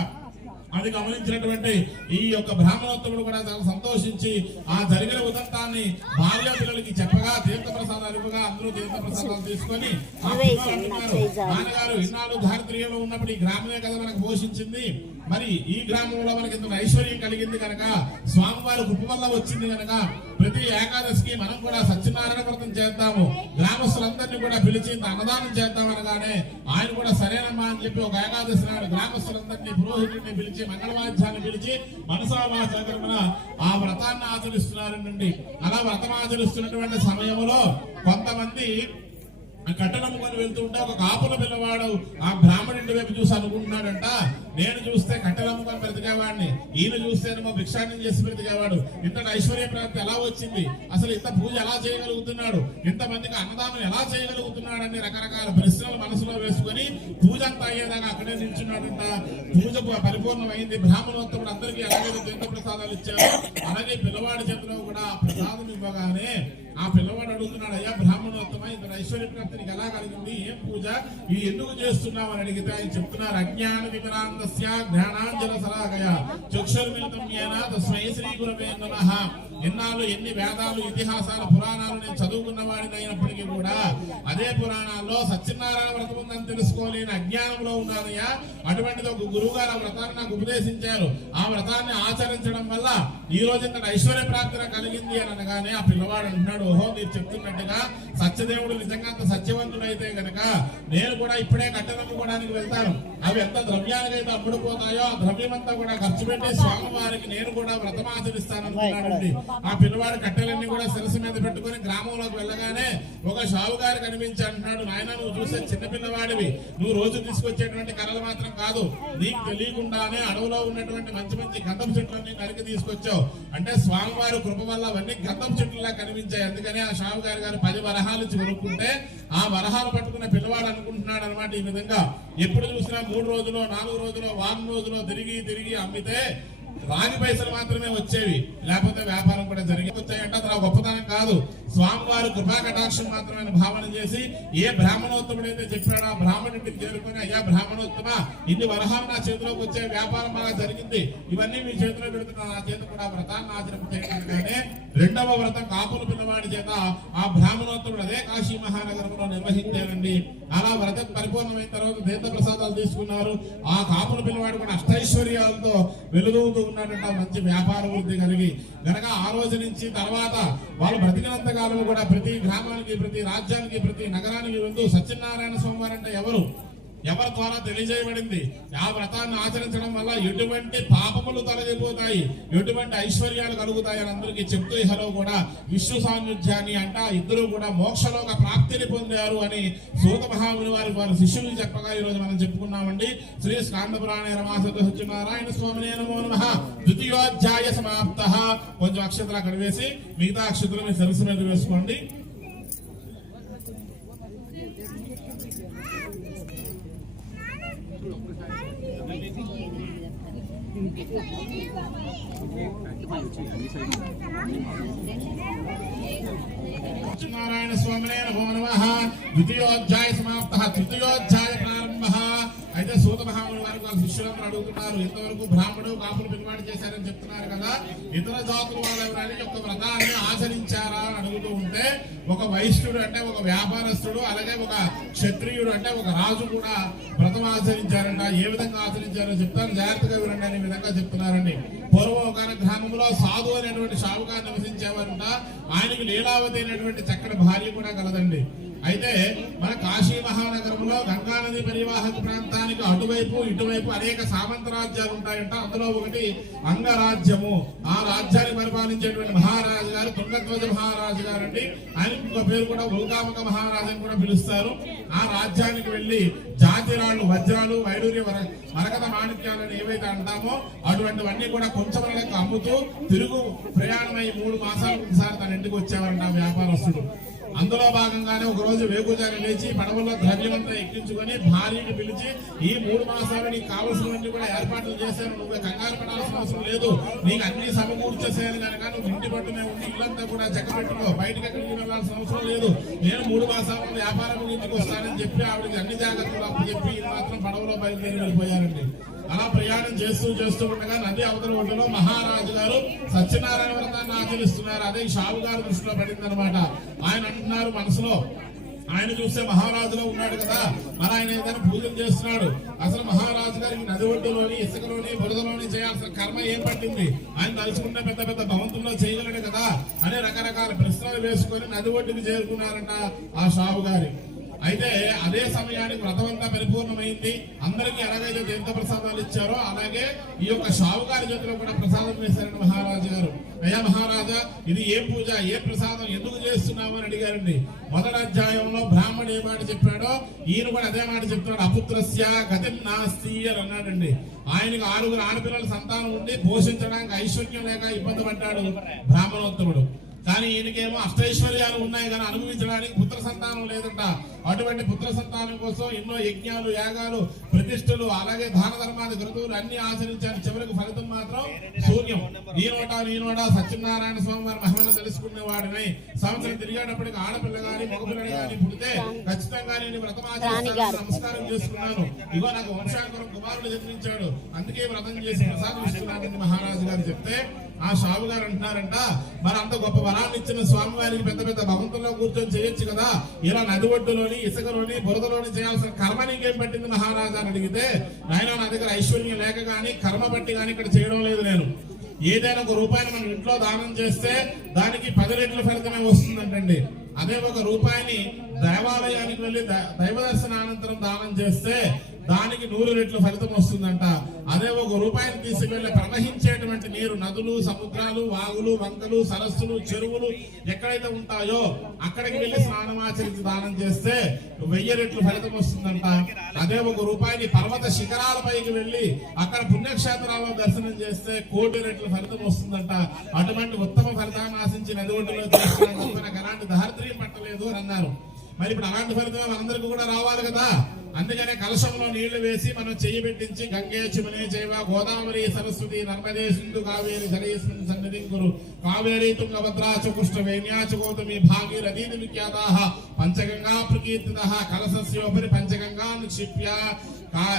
అది గమనించినటువంటి ఈ యొక్క బ్రాహ్మణోత్తముడు కూడా చాలా సంతోషించి ఆ జరిగిన ఉదంతాన్ని భార్య పిల్లలకి చెప్పగా తీర్థప్రసాదాలు ఇవ్వగా అందరూ తీర్థప్రసాదాలు తీసుకొని ఆ పిల్లలు అంటున్నారు, నాన్నగారు ఇన్నాళ్ళు దారిద్ర్యంలో ఉన్నప్పుడు ఈ గ్రామమే కదా మనకు పోషించింది, మరి ఈ గ్రామంలో మనకి ఇంత ఐశ్వర్యం కలిగింది కనుక స్వామివారి కృప వల్ల వచ్చింది కనుక ప్రతి ఏకాదశికి మనం కూడా సత్యనారాయణ వ్రతం చేద్దాము, గ్రామస్తులందరినీ కూడా పిలిచి ఇంత అన్నదానం చేద్దాం అనగానే ఆయన కూడా సరేనమ్మా అని చెప్పి ఒక ఏకాదశి నాడు గ్రామస్తులందరినీ పురోహితుడిని పిలిచి మంగళవాద్యాన్ని పిలిచి మనసావాచకరమున ఆ వ్రతాన్ని ఆచరిస్తున్నారండి. అలా వ్రతం ఆచరిస్తున్నటువంటి సమయంలో కొంతమంది కట్టెలమ్ముకొని వెళ్తూ ఉంటే ఒక కాపుల పిల్లవాడు ఆ బ్రాహ్మణుడి వైపు చూసి అనుకుంటున్నాడంట, నేను చూస్తే కట్టెలమ్ముకొని బ్రతికేవాడిని, ఈయన చూస్తేనేమో భిక్షాటన చేసి బ్రతికేవాడు, ఇంతటి ఐశ్వర్య ప్రాప్తి ఎలా వచ్చింది, అసలు ఇంత పూజ ఎలా చేయగలుగుతున్నాడు, ఇంతమందికి అన్నదానం ఎలా చేయగలుగుతున్నాడని రకరకాల ప్రశ్నలు మనసులో వేసుకొని పూజ అంతా అయ్యేదాకా అక్కడే నిల్చున్నాడంట. పూజ పరిపూర్ణమైంది. బ్రాహ్మణోత్తముడు అందరికీ ఎలాగైతే తీర్థ ప్రసాదాలు ఇచ్చారు అలాగే పిల్లవాడి చేతిలో కూడా ఆ ప్రసాదం ఇవ్వగానే ఆ పిల్లవాడు అడుగుతున్నాడు, అయ్యా బ్రాహ్మణోత్తమ ఇంత ఐశ్వర్య ప్రాప్తి నీకు ఎలా కలిగింది, ఏం పూజ ఇది ఎందుకు చేస్తున్నావు అని అడిగితే ఆయన చెప్తున్నారు, అజ్ఞాన విమరాంతస్య జ్ఞానాంజన సలాగయ చక్షుర్మిలితం యేన తస్మై శ్రీ గురవే నమః. ఎన్నాళ్ళు ఎన్ని వేదాలు ఇతిహాసాలు పురాణాలు నేను చదువుకున్న వాడిని అయినప్పటికీ కూడా అదే పురాణాల్లో సత్యనారాయణ వ్రతం ఉందని తెలుసుకోలేని అజ్ఞానంలో ఉన్నానయ్యా. అటువంటిది ఒక గురువు గారు ఆ వ్రతాన్ని నాకు ఉపదేశించారు, ఆ వ్రతాన్ని ఆచరించడం వల్ల ఈ రోజు ఇంత ఐశ్వర్య ప్రాప్తి కలిగింది అని అనగానే ఆ పిల్లవాడు అంటున్నాడు, ఓహో మీరు చెప్తున్నట్టుగా సత్యదేవుడు నిజంగా అంత సత్యవంతుడైతే గనక నేను కూడా ఇప్పుడే కట్టెలమ్ముకోవడానికి వెళ్తాను, అవి ఎంత ద్రవ్యానికైతే అమ్ముడుపోతాయో ఆ ద్రవ్యం అంతా కూడా ఖర్చు పెట్టి స్వామివారికి నేను కూడా వ్రతం ఆచరిస్తాను అనుకున్నాడండి. ఆ పిల్లవాడు కట్టెలన్నీ కూడా శిరస్సు మీద పెట్టుకుని గ్రామంలోకి వెళ్ళగానే ఒక షావుగారు కనిపించి అంటున్నాడు, నాయన నువ్వు చూసే చిన్న పిల్లవాడివి, నువ్వు రోజు తీసుకొచ్చేటువంటి కర్రలు మాత్రం కాదు, నీకు తెలియకుండానే అడవిలో ఉన్నటువంటి మంచి మంచి గంధం చెట్లన్నీ నరికి తీసుకొచ్చావు, అంటే స్వామివారి కృప వల్ల అవన్నీ గంధం చెట్లులా కనిపించాయి. అందుకని ఆ షావుగారు గారు 10 వరహాలు కొనుక్కుంటే ఆ వరహాలు పట్టుకున్న పిల్లవాడు అనుకుంటున్నాడు అనమాట ఈ విధంగా, ఎప్పుడు చూసినా 3 రోజులు 4 రోజులు వారం రోజులు తిరిగి తిరిగి అమ్మితే రాగి పైసలు మాత్రమే వచ్చేవి, లేకపోతే వ్యాపారం కూడా జరిగి వచ్చాయంటే అది గొప్పతనం కాదు, స్వామివారి కృపా కటాక్షం మాత్రమే భావన చేసి ఏ బ్రాహ్మణోత్తముడైతే చెప్పాడో ఆ బ్రాహ్మణుడికి చేరుకొని, అయ్యా బ్రాహ్మణోత్తమ ఇన్ని వరహాలు నా చేతిలోకి వచ్చే వ్యాపారం బాగా జరిగింది, ఇవన్నీ మీ చేతిలో పెడుతున్నా, నా చేతి కూడా వ్రతాన్ని ఆచరించగానే రెండవ వ్రతం కాపుల పిల్లవాడి చేత ఆ బ్రాహ్మణోత్తముడు అదే కాశీ మహానగరంలో నిర్వహించారండి. అలా వ్రతం పరిపూర్ణమైన తర్వాత తీర్థ ప్రసాదాలు తీసుకున్నారు. ఆ కాపుల పిల్లవాడు కూడా అష్టైశ్వర్యాలతో వెలుగుతూ ఉన్నాడంట, మంచి వ్యాపార వృద్ధి కలిగి గనక ఆ రోజు నుంచి తర్వాత వాళ్ళు బ్రతికినంత కాలం కూడా ప్రతి గ్రామానికి ప్రతి రాజ్యానికి ప్రతి నగరానికి వెళ్తూ సత్యనారాయణ స్వామి అంటే ఎవరి ద్వారా తెలియజేయబడింది, ఆ వ్రతాన్ని ఆచరించడం వల్ల ఎటువంటి పాపములు తొలగిపోతాయి, ఎటువంటి ఐశ్వర్యాలు కలుగుతాయి అని అందరికీ చెప్తూ ఇహలో కూడా విష్ణు సాన్నిధ్యాన్ని అంట ఇద్దరు కూడా మోక్షలోక ప్రాప్తిని పొందారు అని సూత మహాముని వారి శిష్యులు చెప్పగా ఈ రోజు మనం చెప్పుకున్నామండి. శ్రీ స్కాంద పురాణే రమాసత సత్యనారాయణ స్వామినే నమో నమః. ద్వితీయోధ్యాయ సమాప్తః. కొంచెం అక్షతలు అక్కడ వేసి మిగతా అక్షతలు మీ శిరస్సు మీద వేసుకోండి. సత్యనారాయణ స్వామినే నమో నమః. ద్వితీయోధ్యాయ సమాప్తః. తృతీయోధ్యాయ ప్రారంభః. అయితే సూత మహాముని వారికి వాళ్ళ శిష్యులందరూ అడుగుతున్నారు, ఇంతవరకు బ్రాహ్మణుడు కాపులు పిల్లవాడు చేశారని చెప్తున్నారు కదా, ఇతర జాతుల వాళ్ళు ఎవరైనా యొక్క వ్రతాన్ని ఆచరించారా అని అడుగుతూ ఉంటే ఒక వైశ్యుడు అంటే ఒక వ్యాపారస్తుడు అలాగే ఒక క్షత్రియుడు అంటే ఒక రాజు కూడా వ్రతం ఆచరించారంట. ఏ విధంగా ఆచరించారో చెప్తారు, జాగ్రత్తగా వినండి అనే విధంగా చెప్తున్నారండి. పూర్వం ఒక గ్రామంలో సాధు అనేటువంటి షావుకారు నివసించేవారంట. ఆయనకి లీలావతి అనేటువంటి చక్కటి భార్య కూడా కలదండి. అయితే మన కాశీ మహానగరంలో గంగా నది పరివాహక ప్రాంతానికి అటువైపు ఇటువైపు అనేక సామంత రాజ్యాలు ఉంటాయంట. అందులో ఒకటి అంగరాజ్యము. ఆ రాజ్యాన్ని పరిపాలించేటువంటి మహారాజు గారు తుంగధ్వజ మహారాజు గారు అండి. ఆయనకు ఒక పేరు కూడా ఉల్కామక మహారాజు అని కూడా పిలుస్తారు. ఆ రాజ్యానికి వెళ్లి జాతిరాళ్ళు వజ్రాలు వైడూర్య మరకత మాణిక్యాలను ఏవైతే అంటామో అటువంటివన్నీ కూడా కొంచెం లెక్క అమ్ముతూ తిరుగు ప్రయాణమై 3 మాసాలకు ఒకసారి తన ఇంటికి వచ్చేవారంట వ్యాపారస్తుడు. అందులో భాగంగానే ఒక రోజు వేకుజాగా లేచి పడవల్లో ద్రవ్యమంతా ఎక్కించుకొని భార్యని పిలిచి, ఈ 3 మాసాలు నీకు కావలసినవన్నీ కూడా ఏర్పాట్లు చేశాను, నువ్వు కంగారు పడాల్సిన అవసరం లేదు, నీకు అన్ని సమకూర్చేసాను కనుక నువ్వు ఇంటి పట్టునే ఉండి ఇల్లంతా కూడా చెక్కబెట్టుకో, బయటకి ఎక్కడికి వెళ్లాల్సిన అవసరం లేదు, నేను 3 మాసాల వ్యాపారం ఇంటికి వస్తానని చెప్పి ఆవిడకి అన్ని జాగ్రత్తలు అప్పు చెప్పి ఇది మాత్రం పడవలో బయలుదేరి వెళ్ళిపోయారండి. అలా ప్రయాణం చేస్తూ ఉండగా నది అవతల ఒడ్డులో మహారాజు గారు సత్యనారాయణ వ్రతాన్ని ఆచరిస్తున్నారు. అదే షావు గారు దృష్టిలో పడింది అనమాట. ఆయన అంటున్నారు మనసులో, ఆయన చూస్తే మహారాజులో ఉన్నాడు కదా, మరి ఆయన ఏదైనా పూజలు చేస్తున్నాడు, అసలు మహారాజు గారికి నది ఒడ్డులోని ఇసుకలోని బురదలోని చేయాల్సిన కర్మ ఏం పట్టింది, ఆయన తలుచుకుంటే పెద్ద పెద్ద భవంతుల్లో చేయగలడు కదా అని రకరకాల ప్రశ్నలు వేసుకొని నది ఒడ్డుకి చేరుకున్నారంట ఆ షావు గారి. అయితే అదే సమయానికి వ్రతమంతా పరిపూర్ణమైంది. అందరికీ ఎలాగైతే తీర్థ ప్రసాదాలు ఇచ్చారో అలాగే ఈ యొక్క షావుగారి చేతిలో కూడా ప్రసాదం వేశారండి మహారాజు గారు. అయ్యా మహారాజా, ఇది ఏ పూజ, ఏ ప్రసాదం, ఎందుకు చేస్తున్నావు అని అడిగారండి. మొదటి అధ్యాయంలో బ్రాహ్మణుడు ఏ మాట చెప్పాడో ఈయన కూడా అదే మాట చెప్తున్నాడు. అపుత్రస్య గతి నాస్తి అని అన్నాడండి. ఆయనకు 6 ఆడపిల్లల సంతానం ఉండి పోషించడానికి ఐశ్వర్యం లేక ఇబ్బంది పడ్డాడు బ్రాహ్మణోత్తముడు. కానీ ఈయనకేమో అష్టైశ్వర్యాలు ఉన్నాయి కానీ అనుభవించడానికి పుత్ర సంతానం లేదంట. అటువంటి పుత్ర సంతానం కోసం ఎన్నో యజ్ఞాలు, యాగాలు, ప్రతిష్టలు, అలాగే దాన ధర్మాది క్రతువులు అన్ని ఆచరించారు. చివరికి ఫలితం మాత్రం శూన్యం. నీ నోట సత్యనారాయణ స్వామి వారి మహిమను తెలుసుకునేవాడిని. సంవత్సరం తిరిగేటప్పటికి ఆడపిల్ల గాని మగపిల్లడు గాని పుడితే ఖచ్చితంగా నేను వ్రతమాచరిస్తాను, నమస్కారం చేసుకున్నాను. ఇగో నాకు వంశాంకరం కుమారుడు జన్మించాడు, అందుకే వ్రతం చేసి ప్రసాదం ఇస్తున్నానని మహారాజు గారు చెప్తే ఆ షావు గారు అంటున్నారంట, మరి అంత గొప్ప వరాన్ని ఇచ్చిన స్వామి వారికి పెద్ద పెద్ద భవంతుల్లో కూర్చొని చేయొచ్చు కదా, ఇలా నది ఒడ్డులోని ఇసుకలోని బురదలోని చేయాల్సిన కర్మ నీకేం పట్టింది మహారాజా అని అడిగితే, నాయన నా దగ్గర ఐశ్వర్యం లేక గానీ కర్మ బట్టి గానీ ఇక్కడ చేయడం లేదు. నేను ఏదైనా ₹1 మనం ఇంట్లో దానం చేస్తే దానికి 10 రెట్ల ఫలితమే వస్తుందంటండి. అదే ₹1 దేవాలయానికి వెళ్లి దైవ దర్శనానంతరం దానం చేస్తే దానికి 100 రెట్ల ఫలితం వస్తుందంట. అదే ₹1 తీసుకెళ్లి ప్రవహించేటువంటి నీరు, నదులు, సముద్రాలు, వాగులు, వంకలు, సరస్సులు, చెరువులు ఎక్కడైతే ఉంటాయో అక్కడికి వెళ్లి స్నానం ఆచరించి దానం చేస్తే 1000 రెట్ల ఫలితం వస్తుందంట. అదే ₹1 పర్వత శిఖరాలపైకి వెళ్లి అక్కడ పుణ్యక్షేత్రాల్లో దర్శనం చేస్తే 1,000,000 రెట్ల ఫలితం వస్తుందంట. అటువంటి ఉత్తమ ఫలితాన్ని ఆశించి నది ఒడ్డులో చేస్తున్నాను, నాకు ఎలాంటి దారిద్ర్యం పట్టలేదు అని అన్నారు. మరి ఇప్పుడు అలాంటి ఫలితం మనందరికీ కూడా రావాలి కదా. అందుకనే కలశంలో నీళ్లు వేసి మనం చెయ్యి పెట్టించి గంగే చిమనే చేవ గోదావరి సరస్వతి నర్మదే సింధు కావేరి జలేస్మిన్ సన్నిధిం కురు కావేరీ తుంగభద్రా చ కృష్ణ వేణ్యా చ గోతమి భాగీరథీ విఖ్యాతాః పంచగంగా ప్రకీర్తితః కలశస్యోపరి పంచగంగా నిక్షిప్య.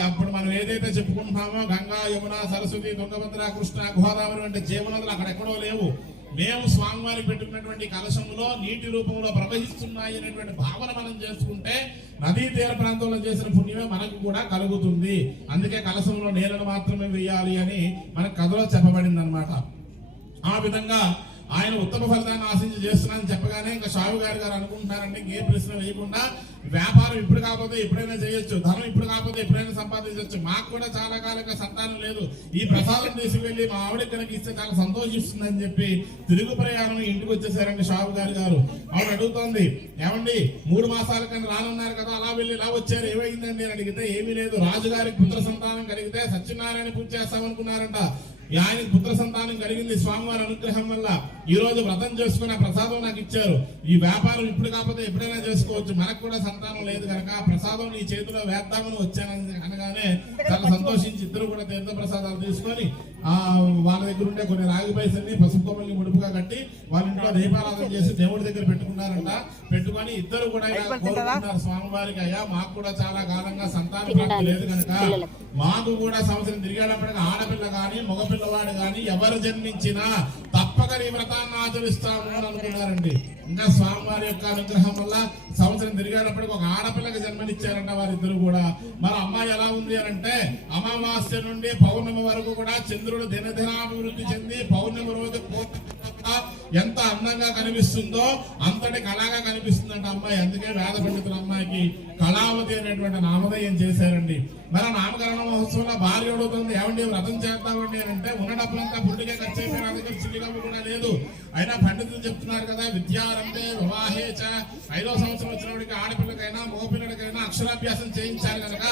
అప్పుడు మనం ఏదైతే చెప్పుకుంటున్నామో గంగా, యమున, సరస్వతి, తుంగభద్ర, కృష్ణ, గోదావరి వంటి జీవనదులు అక్కడెక్కడో లేవు. మేము స్వామివారికి పెట్టుకున్నటువంటి కలశంలో నీటి రూపంలో ప్రవహిస్తున్నాయి అనేటువంటి భావన మనం చేసుకుంటే నదీ తీర ప్రాంతంలో చేసిన పుణ్యమే మనకు కూడా కలుగుతుంది. అందుకే కలశంలో నీళ్ళను మాత్రమే వేయాలి అని మన కథలో చెప్పబడింది అనమాట. ఆ విధంగా ఆయన ఉత్తమ ఫలితాన్ని ఆశించి చేస్తున్నానని చెప్పగానే ఇంకా షావు గారు అనుకుంటున్నారంటే ఇంకే ప్రశ్న వేయకుండా, వ్యాపారం ఇప్పుడు కాకపోతే ఎప్పుడైనా చేయొచ్చు, ధనం ఇప్పుడు కాకపోతే ఎప్పుడైనా సంపాదించవచ్చు, మాకు కూడా చాలా కాలంగా సంతానం లేదు, ఈ ప్రసాదం తీసుకువెళ్ళి మా ఆవిడ కనుక ఇస్తే చాలా సంతోషిస్తుందని చెప్పి తిరుగు ప్రయాణం ఇంటికి వచ్చేసారండి షావు గారు. ఆవిడ అడుగుతోంది, ఏమండి 3 మాసాల కన్నా రానున్నారు కదా, అలా వెళ్ళి ఇలా వచ్చారు, ఏమైందండి అని అడిగితే, ఏమీ లేదు, రాజుగారికి పుత్ర సంతానం కలిగితే సత్యనారాయణ పూజ చేస్తామనుకున్నారంట. ఆయనకు పుత్ర సంతానం కలిగింది స్వామివారి అనుగ్రహం వల్ల. ఈ రోజు వ్రతం చేసుకున్న ప్రసాదం నాకు ఇచ్చారు, ఈ వ్యాపారం ఇప్పుడు కాకపోతే ఎప్పుడైనా చేసుకోవచ్చు, మనకు కూడా సంతానం లేదు కనుక ప్రసాదం నీ చేతిలో వేద్దామని వచ్చానని అనగానే చాలా సంతోషించి ఇద్దరు కూడా తీర్థ ప్రసాదాలు తీసుకొని వాళ్ళ దగ్గర ఉండే కొన్ని రాగి పైసల్ని పసుపు కొమ్మల్ని ముడుపుగా కట్టి వాళ్ళ ఇంట్లో దీపారాధన చేసి దేవుడి దగ్గర పెట్టుకున్నారంట. పెట్టుకొని ఇద్దరు కూడా కోరుకుంటున్నారు స్వామివారికి, అయ్యా మాకు కూడా చాలా కాలంగా సంతాన ప్రాప్తి లేదు కనుక మాకు కూడా సంవత్సరం తిరిగేటప్పటికి ఆడపిల్ల గాని మగపిల్లవాడు గాని ఎవరు జన్మించినా తప్పక ఈ వ్రతాన్ని ఆచరిస్తాము అని అనుకున్నారండి. ఇంకా స్వామివారి యొక్క అనుగ్రహం వల్ల సంవత్సరం తిరిగేటప్పటికి ఒక ఆడపిల్లకి జన్మనిచ్చారంట వారిద్దరు కూడా. మరి అమ్మాయి ఎలా ఉంది అని అంటే, అమావాస్య నుండి పౌర్ణమి వరకు కూడా చంద్రుడు దినదినాభివృద్ధి చెంది పౌర్ణమి రోజు ఎంత అందంగా కనిపిస్తుందో అంతటి కళగా కనిపిస్తుందంట అమ్మాయి. అందుకే వేద పండితుల అమ్మాయికి కళావతి అనేటువంటి నామధేయం చేశారండి. మరి నామకరణ మహోత్సవంలో భార్య అడుగుతుంది, ఏమండి వ్రతం చేద్దామండి అని అంటే, ఉన్న డబ్బులంతా పుట్టికే ఖర్చు అయిపోయిన దగ్గర చిల్లిగమ్మ కూడా లేదు. అయినా పండితులు చెప్తున్నారు కదా, విద్యారంభే వివాహే చ 5వ సంవత్సరం వచ్చినప్పటికీ ఆడపిల్లకైనా మగపిల్లడికైనా అక్షరాభ్యాసం చేయించాలి కనుక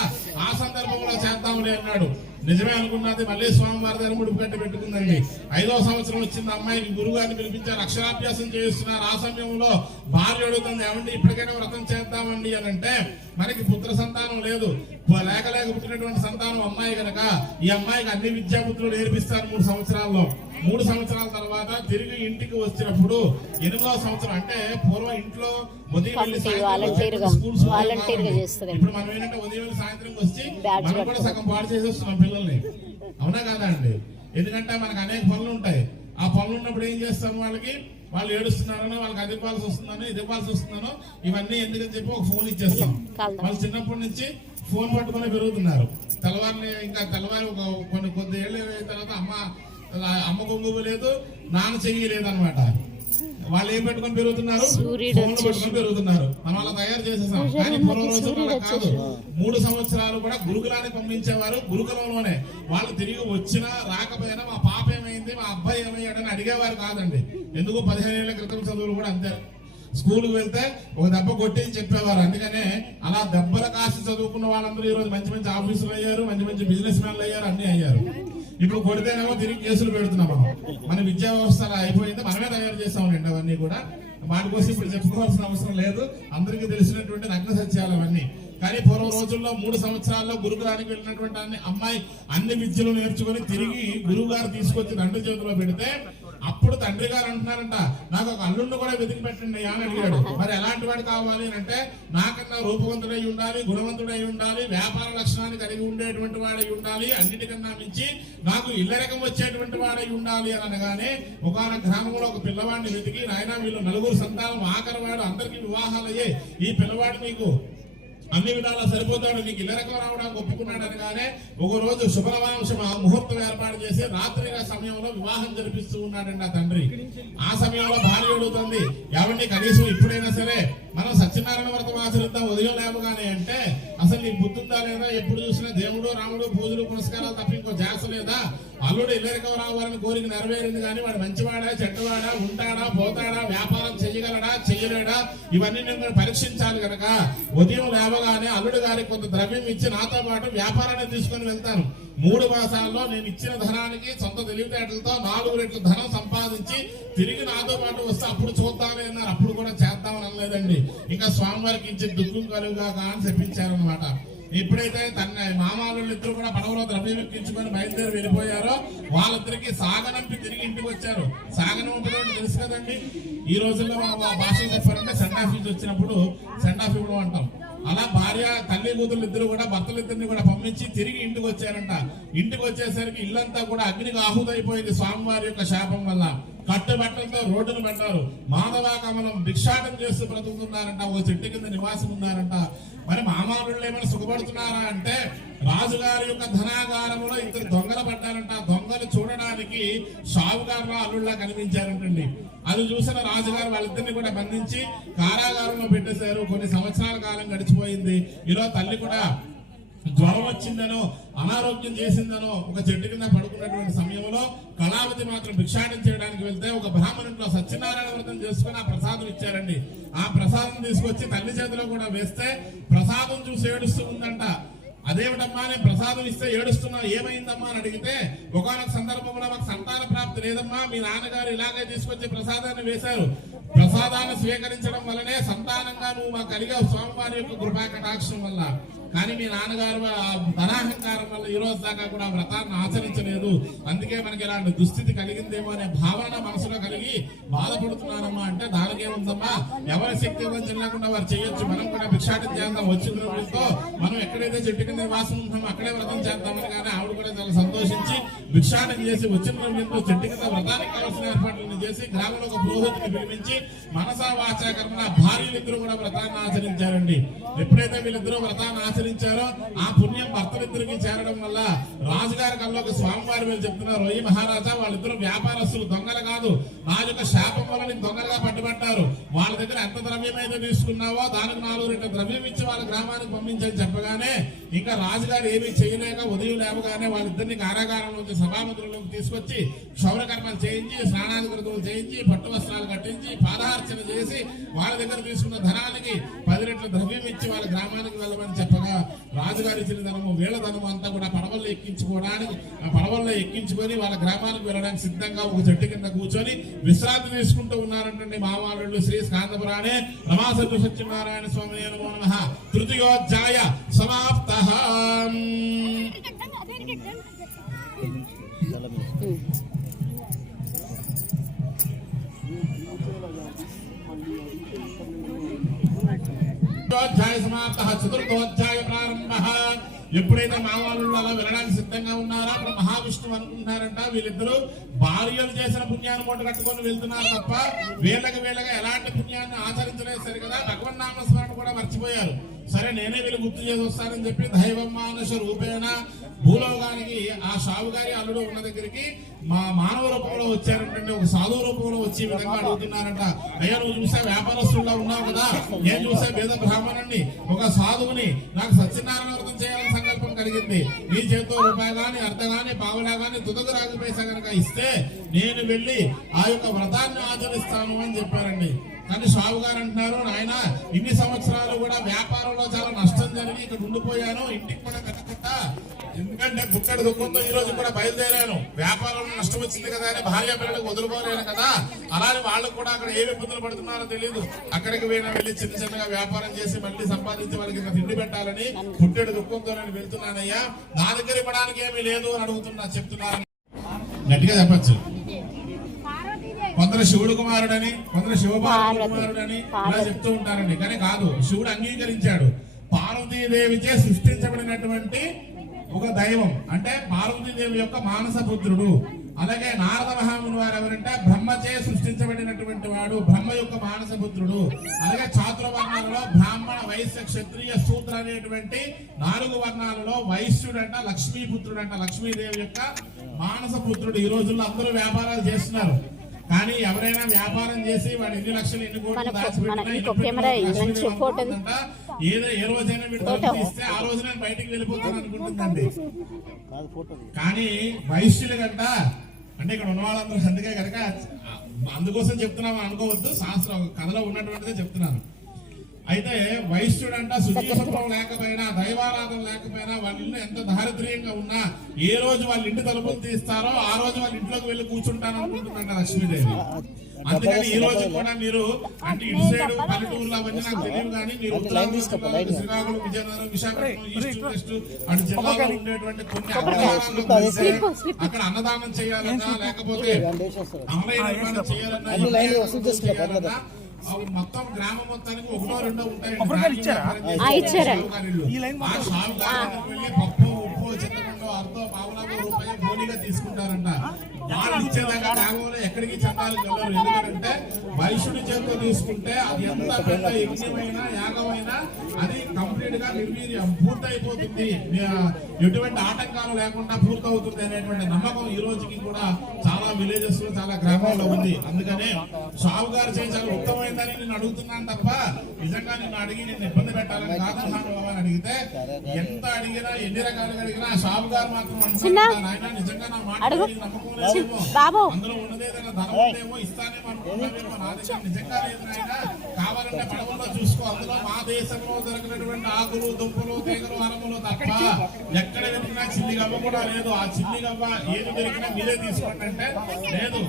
ఆ సందర్భంలో చేద్దామని అన్నాడు. నిజమే అనుకున్నది, మళ్ళీ స్వామివారి దగ్గర ముడుపు కట్టి పెట్టుకుందండి. 5వ సంవత్సరం వచ్చింది అమ్మాయికి, గురుగారిని పిలిపించారు, అక్షరాభ్యాసం చేయిస్తున్నారు. ఆ సమయంలో భార్య అడుగుతుంది, ఏమండి ఇప్పటికైనా వ్రతం చేద్దామండి అని అంటే, మనకి పుత్ర సంతానం లేదు, లేక పుట్టినటువంటి సంతానం అమ్మాయి కనుక ఈ అమ్మాయికి అన్ని విద్యాపుత్రులు నేర్పిస్తారు 3 సంవత్సరాల్లో. 3 సంవత్సరాల తర్వాత తిరిగి ఇంటికి వచ్చినప్పుడు 8వ సంవత్సరం అంటే పూర్వం ఇంట్లో ఉదయం వెళ్ళి వాలంటీర్గా చేస్తుంది. ఇప్పుడు మనం ఏంటంటే ఉదయం వెళ్ళి సాయంత్రం వచ్చి మనం కూడా సగం పాడు చేసేస్తున్నాం పిల్లల్ని, అవునా కదా అండి? ఎందుకంటే మనకు అనేక పనులు ఉంటాయి. ఆ పనులు ఉన్నప్పుడు ఏం చేస్తాము, వాళ్ళు ఏడుస్తున్నారనో వాళ్ళకి అది ఇవ్వాల్సి వస్తుందనో ఇది ఇవ్వాల్సి వస్తుందనో ఇవన్నీ ఎందుకని చెప్పి ఒక ఫోన్ ఇచ్చేస్తాం. వాళ్ళు చిన్నప్పటి నుంచి ఫోన్ పట్టుకుని పెరుగుతున్నారు. తెల్లవారి ఒక కొద్ది ఏళ్ళు అయిన తర్వాత అమ్మ కొంగు లేదు, నాన్న చెయ్యి లేదనమాట. వాళ్ళు ఏం పెట్టుకొని పెరుగుతున్నారు, ఫోన్లు పెట్టుకొని పెరుగుతున్నారు. మనం అలా తయారు చేసేసాం. కానీ పూర్వ రోజుల్లో కాదు. 3 సంవత్సరాలు కూడా గురుకులాన్ని పంపించేవారు. గురుకులంలోనే వాళ్ళు తిరిగి వచ్చినా రాకపోయినా మా పాప ఏమైంది, మా అబ్బాయి ఏమయ్యాడని అడిగేవారు కాదండి. ఎందుకు 15 ఏళ్ల క్రితం చదువులు కూడా అంతే. స్కూల్కి వెళ్తే ఒక దెబ్బ కొట్టి చెప్పేవారు. అందుకనే అలా దెబ్బల కాసి చదువుకున్న వాళ్ళందరూ ఈ రోజు మంచి మంచి ఆఫీసులు అయ్యారు, మంచి మంచి బిజినెస్ మ్యాన్లు అయ్యారు, అన్ని అయ్యారు. ఇప్పుడు కొడితేనేమో తిరిగి కేసులు పెడుతున్నాం. మన విద్యా వ్యవస్థ అలా అయిపోయింది. మనమే తయారు చేస్తామండి అవన్నీ కూడా. వాటి కోసం ఇప్పుడు చెప్పుకోవాల్సిన అవసరం లేదు, అందరికీ తెలిసినటువంటి నగ్న సత్యాలు అవన్నీ. కానీ పూర్వ రోజుల్లో 3 సంవత్సరాల్లో గురుకులానికి వెళ్ళినటువంటి అమ్మాయి అన్ని విద్యలు నేర్చుకుని తిరిగి గురువు గారు తీసుకొచ్చి తండ్రి చేతిలో పెడితే అప్పుడు తండ్రి గారు అంటున్నారంట, నాకు ఒక అల్లుడిని కూడా వెతికి పెట్టండి అని అడిగాడు. మరి ఎలాంటి వాడు కావాలి అంటే, నాకన్నా రూపవంతుడై ఉండాలి, గుణవంతుడై ఉండాలి, వ్యాపార లక్షణాన్ని కలిగి ఉండేటువంటి వాడై ఉండాలి, అన్నిటికన్నా మించి నాకు ఇల్లరకం వచ్చేటువంటి వాడై ఉండాలి అని అనగానే ఒకనొక గ్రామంలో ఒక పిల్లవాడిని వెతికి, నాయన వీళ్ళు 4 సంతానం, ఆఖరి వాడు, అందరికీ వివాహాలు అయ్యాయి, ఈ పిల్లవాడు నీకు అన్ని విధాలా సరిపోతాడు, నీకు ఇల్లరకం రావడానికి ఒప్పుకున్నాడు అనగానే ఒక రోజు శుభ్రవాంశం ముహూర్తం ఏర్పాటు చేసి రాత్రి సమయంలో వివాహం జరిపిస్తూ ఉన్నాడండి ఆ తండ్రి. ఆ సమయంలో భార్య అడుగుతుంది, ఎవరిని కనీసం ఇప్పుడైనా సరే మనం సత్యనారాయణ వ్రతం ఆచరిద్దాం ఉదయం లేవగానే అంటే, అసలు నీకు బుద్ధుందా లేదా? ఎప్పుడు చూసినా దేవుడు రాముడు పూజలు పురస్కారాలు తప్ప ఇంకో జాస లేదా? అల్లుడు ఇల్లరికం రావాలని కోరిక నెరవేరింది, కానీ వాడు మంచివాడా చెడ్డవాడా, ఉంటాడా పోతాడా, వ్యాపారం చెయ్యగలడా చెయ్యలేడా, ఇవన్నీ నేను పరీక్షించాలి కనుక ఉదయం లేవగానే అల్లుడు గారికి కొంత ద్రవ్యం ఇచ్చి నాతో పాటు వ్యాపారాన్ని తీసుకొని వెళ్తాను. 3 మాసాల్లో నేను ఇచ్చిన ధనానికి సొంత తెలివితేటలతో 4 రెట్లు ధనం సంపాదించి తిరిగి నాతో పాటు వస్తే అప్పుడు చూద్దామని అన్నారు. అప్పుడు కూడా చేద్దామని అనలేదండి. ఇంకా స్వామివారికి ఇచ్చి దుఃఖం కలుగుగా అని చెప్పించారనమాట. ఎప్పుడైతే మామాళ్ళు ఇద్దరు కూడా పడవలో ద్రవ్యం ఎక్కించుకొని బయలుదేరి వెళ్ళిపోయారో వాళ్ళిద్దరికి సాగనంపి తిరిగి ఇంటికి వచ్చారు. సాగనంపడం తెలుసు కదండి, ఈ రోజుల్లో మనం భాషలు చెప్పారంటే సెండ్ ఆఫ్ నుంచి వచ్చినప్పుడు సెండ్ ఆఫ్ ఇవ్వడం అంటాం. అలా భార్య తల్లి కూతురు ఇద్దరు కూడా భర్తలిద్దరిని కూడా పంపించి తిరిగి ఇంటికి వచ్చారంట. ఇంటికి వచ్చేసరికి ఇల్లంతా కూడా అగ్నికి ఆహుతైపోయింది స్వామివారి యొక్క శాపం వల్ల. కట్టుబట్టలతో రోడ్డును పెట్టారు. మాధవ కమలం భిక్షాటం చేస్తూ బ్రతుకుతున్నారంట. ఒక చెట్టు కింద నివాసం ఉన్నారంట. మరి మామారుళ్ళు ఏమైనా సుఖపడుతున్నారా అంటే, రాజుగారి యొక్క ధనాగారంలో 2 దొంగలు పడ్డారంట. దొంగలు చూడడానికి షావుకారులో అల్లుళ్ళ కనిపించారంటండి. అది చూసిన రాజుగారు వాళ్ళిద్దరిని కూడా బంధించి కారాగారంలో పెట్టేశారు. కొన్ని సంవత్సరాల కాలం గడిచిపోయింది. ఇలా తల్లి కూడా జ్వరం వచ్చిందనో అనారోగ్యం చేసిందనో ఒక చెట్టు కింద పడుకున్నటువంటి సమయంలో కళావతి మాత్రం భిక్షాటం చేయడానికి వెళ్తే ఒక బ్రాహ్మణుడిలో సత్యనారాయణ వ్రతం చేసుకుని ఆ ప్రసాదం ఇచ్చారండి. ఆ ప్రసాదం తీసుకొచ్చి తల్లి చేతిలో కూడా వేస్తే ప్రసాదం చూసి ఏడుస్తూ ఉందంట. అదేమిటమ్మా నేను ప్రసాదం ఇస్తే ఏడుస్తున్నా, ఏమైందమ్మా అని అడిగితే, ఒకనొక సందర్భంలో మాకు సంతాన ప్రాప్తి లేదమ్మా, మీ నాన్నగారు ఇలాగే తీసుకొచ్చి ప్రసాదాన్ని వేశారు, ప్రసాదాన్ని స్వీకరించడం వల్లనే సంతానంగా నువ్వు మాకు కలిగావు స్వామివారి యొక్క కృపా కటాక్షం వల్ల. కానీ మీ నాన్నగారు ధనాహంకారం వల్ల ఈ రోజు దాకా కూడా వ్రతాన్ని ఆచరించలేదు, అందుకే మనకి ఇలాంటి దుస్థితి కలిగిందేమో అనే భావన మనసులో కలిగి బాధపడుతున్నానమ్మా అంటే, దానికేముందమ్మా, ఎవరి శక్తి వంచన లేకుండా వారు చేయొచ్చు, మనం కూడా భిక్షాటం చేద్దాం వచ్చిన రోజులతో, మనం ఎక్కడైతే చెట్టు కింద నివాసం ఉంటామో అక్కడే వ్రతం చేద్దామని. కానీ ఆవిడ కూడా చాలా సంతోషించి భిక్షాటం చేసి వచ్చిన రోజులతో చెట్టు కింద వ్రతానికి కావాల్సిన ఏర్పాట్లను చేసి గ్రామంలో ఒక పురోహితుని పిలిపించి మనసా వాచా కర్మణ భార్యలిద్దరూ కూడా వ్రతాన్ని ఆచరించారండి. ఎప్పుడైతే వీళ్ళిద్దరూ వ్రతాన్ని ఆచరించారో ఆ పుణ్యం భర్తలిద్దరికి చేరడం వల్ల రాజుగారి కల్లోకి స్వామివారి వీళ్ళు చెప్తున్నారు, ఓ మహారాజా వాళ్ళిద్దరు వ్యాపారస్తులు, దొంగలు కాదు, నా యొక్క శాపం వల్ల నీకు దొంగలుగా పట్టుబట్టారు, వాళ్ళ దగ్గర ఎంత ద్రవ్యం అయితే తీసుకున్నావో దానికి 4 రెట్ల ద్రవ్యం ఇచ్చి వాళ్ళ గ్రామానికి పంపించని చెప్పగానే ఇంకా రాజుగారు ఏమీ చేయలేక ఉదయం లేవగానే వాళ్ళిద్దరిని కారాగారంలోకి సభామందిరంలోకి తీసుకొచ్చి క్షౌరకర్మలు చేయించి స్నానాధికృతులు చేయించి పట్టు వస్త్రాలు కట్టించి పాదార్చన చేసి వాళ్ళ దగ్గర తీసుకున్న ధనానికి 10 రెట్ల ద్రవ్యం ఇచ్చి వాళ్ళ గ్రామానికి వెళ్ళమని చెప్పగా రాజుగారి ఇచ్చిన ధనము వీళ్ళ ధనము అంతా కూడా పడవల్లో ఎక్కించుకొని వాళ్ళ గ్రామానికి వెళ్ళడానికి సిద్ధంగా ఒక చెట్టు కింద కూర్చొని విశ్రాంతి తీసుకుంటూ ఉన్నారంటే మామాళ్ళు శ్రీ స్కాందపురాణే రమాసతు సత్యనారాయణ స్వామి నమో నమః. తృతీయోధ్యాయ సమాప్తః. అధ్యాయ సమాప్త చతుర్థోధ్యాయ ప్రారంభ. ఎప్పుడైతే మా వాళ్ళు అలా వినడానికి సిద్ధంగా ఉన్నారో అక్కడ మహావిష్ణువు అనుకుంటున్నారంట వీళ్ళిద్దరూ భార్యలు చేసిన పుణ్యాన్ని మూట కట్టుకొని వెళ్తున్నారు తప్ప వీళ్ళగా ఎలాంటి పుణ్యాన్ని ఆచరించలేదు. సరి కదా, భగవన్నామస్మరణ కూడా మర్చిపోయారు. సరే నేనే వీళ్ళు గుర్తు చేసి వస్తానని చెప్పి దైవం మానుష రూపేణ భూలోకానికి ఆ షావు గారి అల్లుడు ఉన్న దగ్గరికి మా మానవ రూపంలో వచ్చారంటే ఒక సాధువు రూపంలో వచ్చి విధంగా అడుగుతున్నారంట. అయ్యా నువ్వు చూసే వ్యాపారస్తుల్లో ఉన్నావు కదా, నేను చూసే వేద బ్రాహ్మణుని ఒక సాధువుని నాకు సత్యనారాయణ వ్రతం చేయాలని సంకల్పం కలిగింది. నీ చేతితో రూపాయి గాని అర్ధ గాని పావులా గాని తుదకు రాగి పైసా కనుక ఇస్తే నేను వెళ్ళి ఆ యొక్క వ్రతాన్ని ఆచరిస్తాను అని చెప్పారండి. కానీ షావు గారు అంటున్నారు, నాయన ఇన్ని సంవత్సరాలు కూడా వ్యాపారంలో చాలా నష్టం జరిగి ఇక్కడ ఉండిపోయాను, ఇంటికి కూడా కట్టకుండా, ఎందుకంటే గుట్టడి దుఃఖంతో ఈ రోజు కూడా బయలుదేరాను. వ్యాపారంలో నష్టం వచ్చింది కదా అని భార్య పిల్లలకు వదులుకోలేను కదా, అలానే వాళ్ళు కూడా అక్కడ ఏమి ఇబ్బందులు పడుతున్నారో తెలియదు. అక్కడికి వెళ్ళి చిన్నగా వ్యాపారం చేసి మళ్ళీ సంపాదించి వాళ్ళకి ఇంకా తిండి పెట్టాలని గుట్టడి దుఃఖంతో నేను వెళ్తున్నానయ్యా, నా దగ్గర ఇవ్వడానికి ఏమీ లేదు అని చెప్తున్నారు. గట్టిగా చెప్పచ్చు. కొందరు శివుడు కుమారుడని, కొందరు శివపార్వతి కుమారుడని ఇలా చెప్తూ ఉంటారండి. కానీ కాదు, శివుడు అంగీకరించాడు. పార్వతీదేవిచే సృష్టించబడినటువంటి ఒక దైవం అంటే పార్వతీదేవి యొక్క మానస పుత్రుడు. అలాగే నారద మహాముని వారు ఎవరంటే బ్రహ్మచే సృష్టించబడినటువంటి వాడు, బ్రహ్మ యొక్క మానస పుత్రుడు. అలాగే చాతుర్వర్ణాలలో బ్రాహ్మణ వైశ్య క్షత్రియ శూద్ర అనేటువంటి 4 వర్ణాలలో వైశ్యుడంట లక్ష్మీపుత్రుడంట, లక్ష్మీదేవి యొక్క మానస పుత్రుడు. ఈ రోజుల్లో అందరూ వ్యాపారాలు చేస్తున్నారు. కానీ ఎవరైనా వ్యాపారం చేసి వాడు ఎన్ని లక్షలు ఎన్ని కోట్లు దాచిపెట్టినా ఏదో ఏ రోజైనా వీడు ఇస్తే ఆ రోజు నేను బయటికి వెళ్ళిపోతాను అనుకుంటుందండి. కానీ వైశ్యులు గంట అంటే ఇక్కడ ఉన్న వాళ్ళందరూ అందుకే కనుక అందుకోసం చెప్తున్నామని అనుకోవద్దు, శాస్త్రం కథలో ఉన్నటువంటిదే చెప్తున్నాను. అయితే వైశ్యుడంట శుద్ధీసత్వం లేకపోయినా దైవారాధన లేకపోయినా వాళ్ళ ఇల్లు ఎంత దారిద్ర్యంగా ఉన్నా ఏ రోజు వాళ్ళ ఇంటి తలుపులు తీస్తారో ఆ రోజు వాళ్ళ ఇంట్లోకి వెళ్ళి కూర్చుంటాను అనుకుంటుందంట లక్ష్మీదేవి. అందుకని ఈ రోజు కూడా మీరు అంటే ఇటు సైడ్ పల్లెటూరులో అవన్నీ నాకు తెలియదు, కానీ మీరు శ్రీకాకుళం, విజయనగరం, విశాఖపట్నం, ఈస్ట్ వెస్ట్ అటు జిల్లాలో ఉండేటువంటి కొన్ని అన్నదానాలు అక్కడ అన్నదానం చేయాలన్నా లేకపోతే ఆలయ నిర్మాణం చేయాలన్నా మొత్తం గ్రామం మొత్తానికి 1-2 ఉంటాయండి. ఆ షాపు వెళ్ళి పప్పు ఉప్పు చింతపండు అర్ధం పావులకు రూపాయి బోనీగా తీసుకుంటారంట. వాళ్ళు ఇచ్చేదాకా గ్రామంలో ఎక్కడికి చందాలు వెళ్ళరు. ఎందుకంటే వైశ్యుడి చేతితో తీసుకుంటే అది ఎంత పెద్ద యజ్ఞమైనా యాగమైనా అది కంప్లీట్ గా నిర్వీర్యం పూర్తయిపోతుంది, ఎటువంటి ఆటంకాలు లేకుండా పూర్తవుతుంది అనేటువంటి నమ్మకం ఈ రోజుకి కూడా చాలా విలేజెస్ లో చాలా గ్రామాల్లో ఉంది. అందుకనే షావు గారు చేసి చాలా ఉత్తమమైందని నేను అడుగుతున్నాను తప్ప నిజంగా నిన్ను అడిగి నేను ఇబ్బంది పెట్టాలని కాదు. అని అడిగితే ఎంత అడిగినా ఎన్ని రకాలుగా అడిగినా షావు గారు మాత్రం ఆయన నిజంగా నా మాట నమ్మకం లేదేమో, అందులో ఉన్నదేదైనా ధనం ఉందేమో ఇస్తానేమో అనుకుంటామేమో, నా దగ్గర నిజంగా లేదు నాయన, కావాలంటే పడవల్లో చూసుకో, అందులో మా దేశంలో దొరికినటువంటి ఆకులు దుంపలు తీగలు అరములు తప్ప ఎక్కడ వెతికినా చిల్లి గవ్వ కూడా లేదు. ఆ చిల్లి గవ్వ ఏది దొరికినా మీరే తీసుకోండి అంటే లేదు.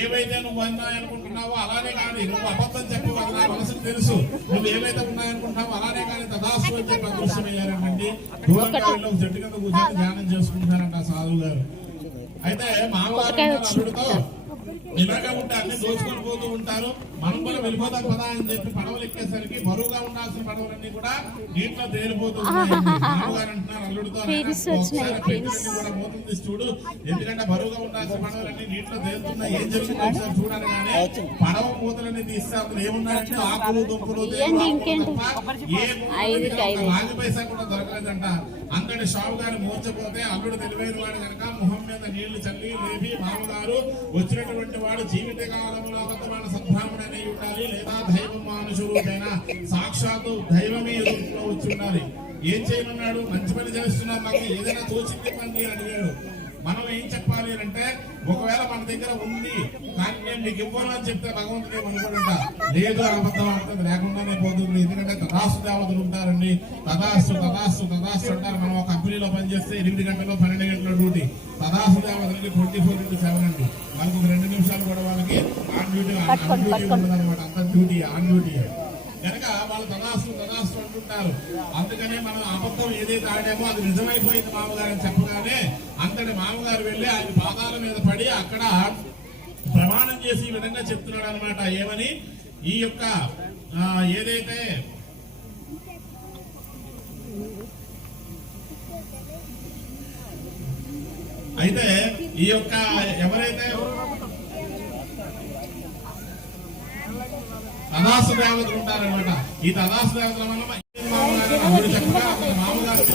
ఏవైతే నువ్వు ఉన్నాయనుకుంటున్నావో అలానే కానీ నువ్వు అబద్ధం చెప్పి వాళ్ళ నా మనసుకు తెలుసు, నువ్వు ఏవైతే ఉన్నాయనుకుంటున్నావో అలానే కానీ తదాసు అని చెప్పి అదృశ్యమయ్యారండి. దూరంగా వెళ్ళి ఒక చెట్టు కింద కూర్చొని ధ్యానం చేసుకుంటున్నారంట ఆ సాధువు గారు. అయితే మామగారు అల్లుడితో ఇలాగా ఉంటే అన్ని దోచుకొని పోతూ ఉంటారు, మనం కూడా వెళ్ళిపోతాం పదా అని చెప్పి పడవలు ఎక్కేసరికి బరువుగా ఉండాల్సిన పడవలన్నీ కూడా నీటిలో తేలిపోతూ ఉన్నాయి. మామగారు అంటున్నారు అల్లుడితో, ఒకసారి కూడా మూతలు తీసి చూడు, ఎందుకంటే బరువుగా ఉండాల్సిన పడవలన్నీ నీటిలో తేలుతున్నాయి, ఏం జరిగిందో ఒకసారి చూడాలి. కానీ పడవ మూతలన్నీ తీస్తే అందులో ఏమున్నాయంటే ఆకులు దుంపలు రాగి పైసా కూడా దొరకలేదంట. అంతటి షాపు గారు మోర్చపోతే అల్లుడు తెలివైన వాడు కనుక మొహం మీద నీళ్లు చల్లి లేపి మామగారు వచ్చినటువంటి వాడు జీవిత కాలంలో అబద్ధమైన సద్భ్రాముడని ఉండాలి, లేదా దైవం మానుషుడైనా సాక్షాత్తు దైవమే ఎదురులో వచ్చి ఉండాలి. ఏం చేయమన్నాడు? మంచి పని చేస్తున్నారు, నాకు ఏదైనా తోచింది పని అడిగాడు. మనం ఏం చెప్పాలి అంటే ఒకవేళ మన దగ్గర ఉంది కానీ నేను మీకు ఇవ్వను అని చెప్తే భగవంతుడు ఏమనుకోడంట, లేదు అబద్ధం అవుతుంది లేకుండానే పోతుంది. ఎందుకంటే తదాస్తు దేవతలు ఉంటారండి, తదాస్తు తదాస్తు తదాస్తు అంటారు. మనం ఒక కంపెనీలో పనిచేస్తే 8 గంటలు 12 గంటల డ్యూటీ, తదాస్తు దేవతలకి 24/7 అండి. మనకు 2 నిమిషాలు కూడా వాళ్ళకి ఆన్ డ్యూటీ ఉండదు అనమాట, అంత డ్యూటీ ఆన్ డ్యూటీ కనుక వాళ్ళు తదాస్తు తదాస్తు అంటుంటారు. అందుకనే మనం అబద్ధం ఏదైతే ఆడామో అది నిజమైపోయింది మామగారు అని చెప్పగానే అంతటి మామగారు వెళ్ళి ఆయన పాదాల మీద పడి అక్కడ ప్రమాణం చేసి ఈ విధంగా చెప్తున్నాడు అనమాట. ఏమని? ఈ యొక్క ఏదైతే అయితే ఈ యొక్క ఎవరైతే తదాసు దేవతలు ఉంటారనమాట, ఈ తదాసు దేవతల వల్ల మామగారు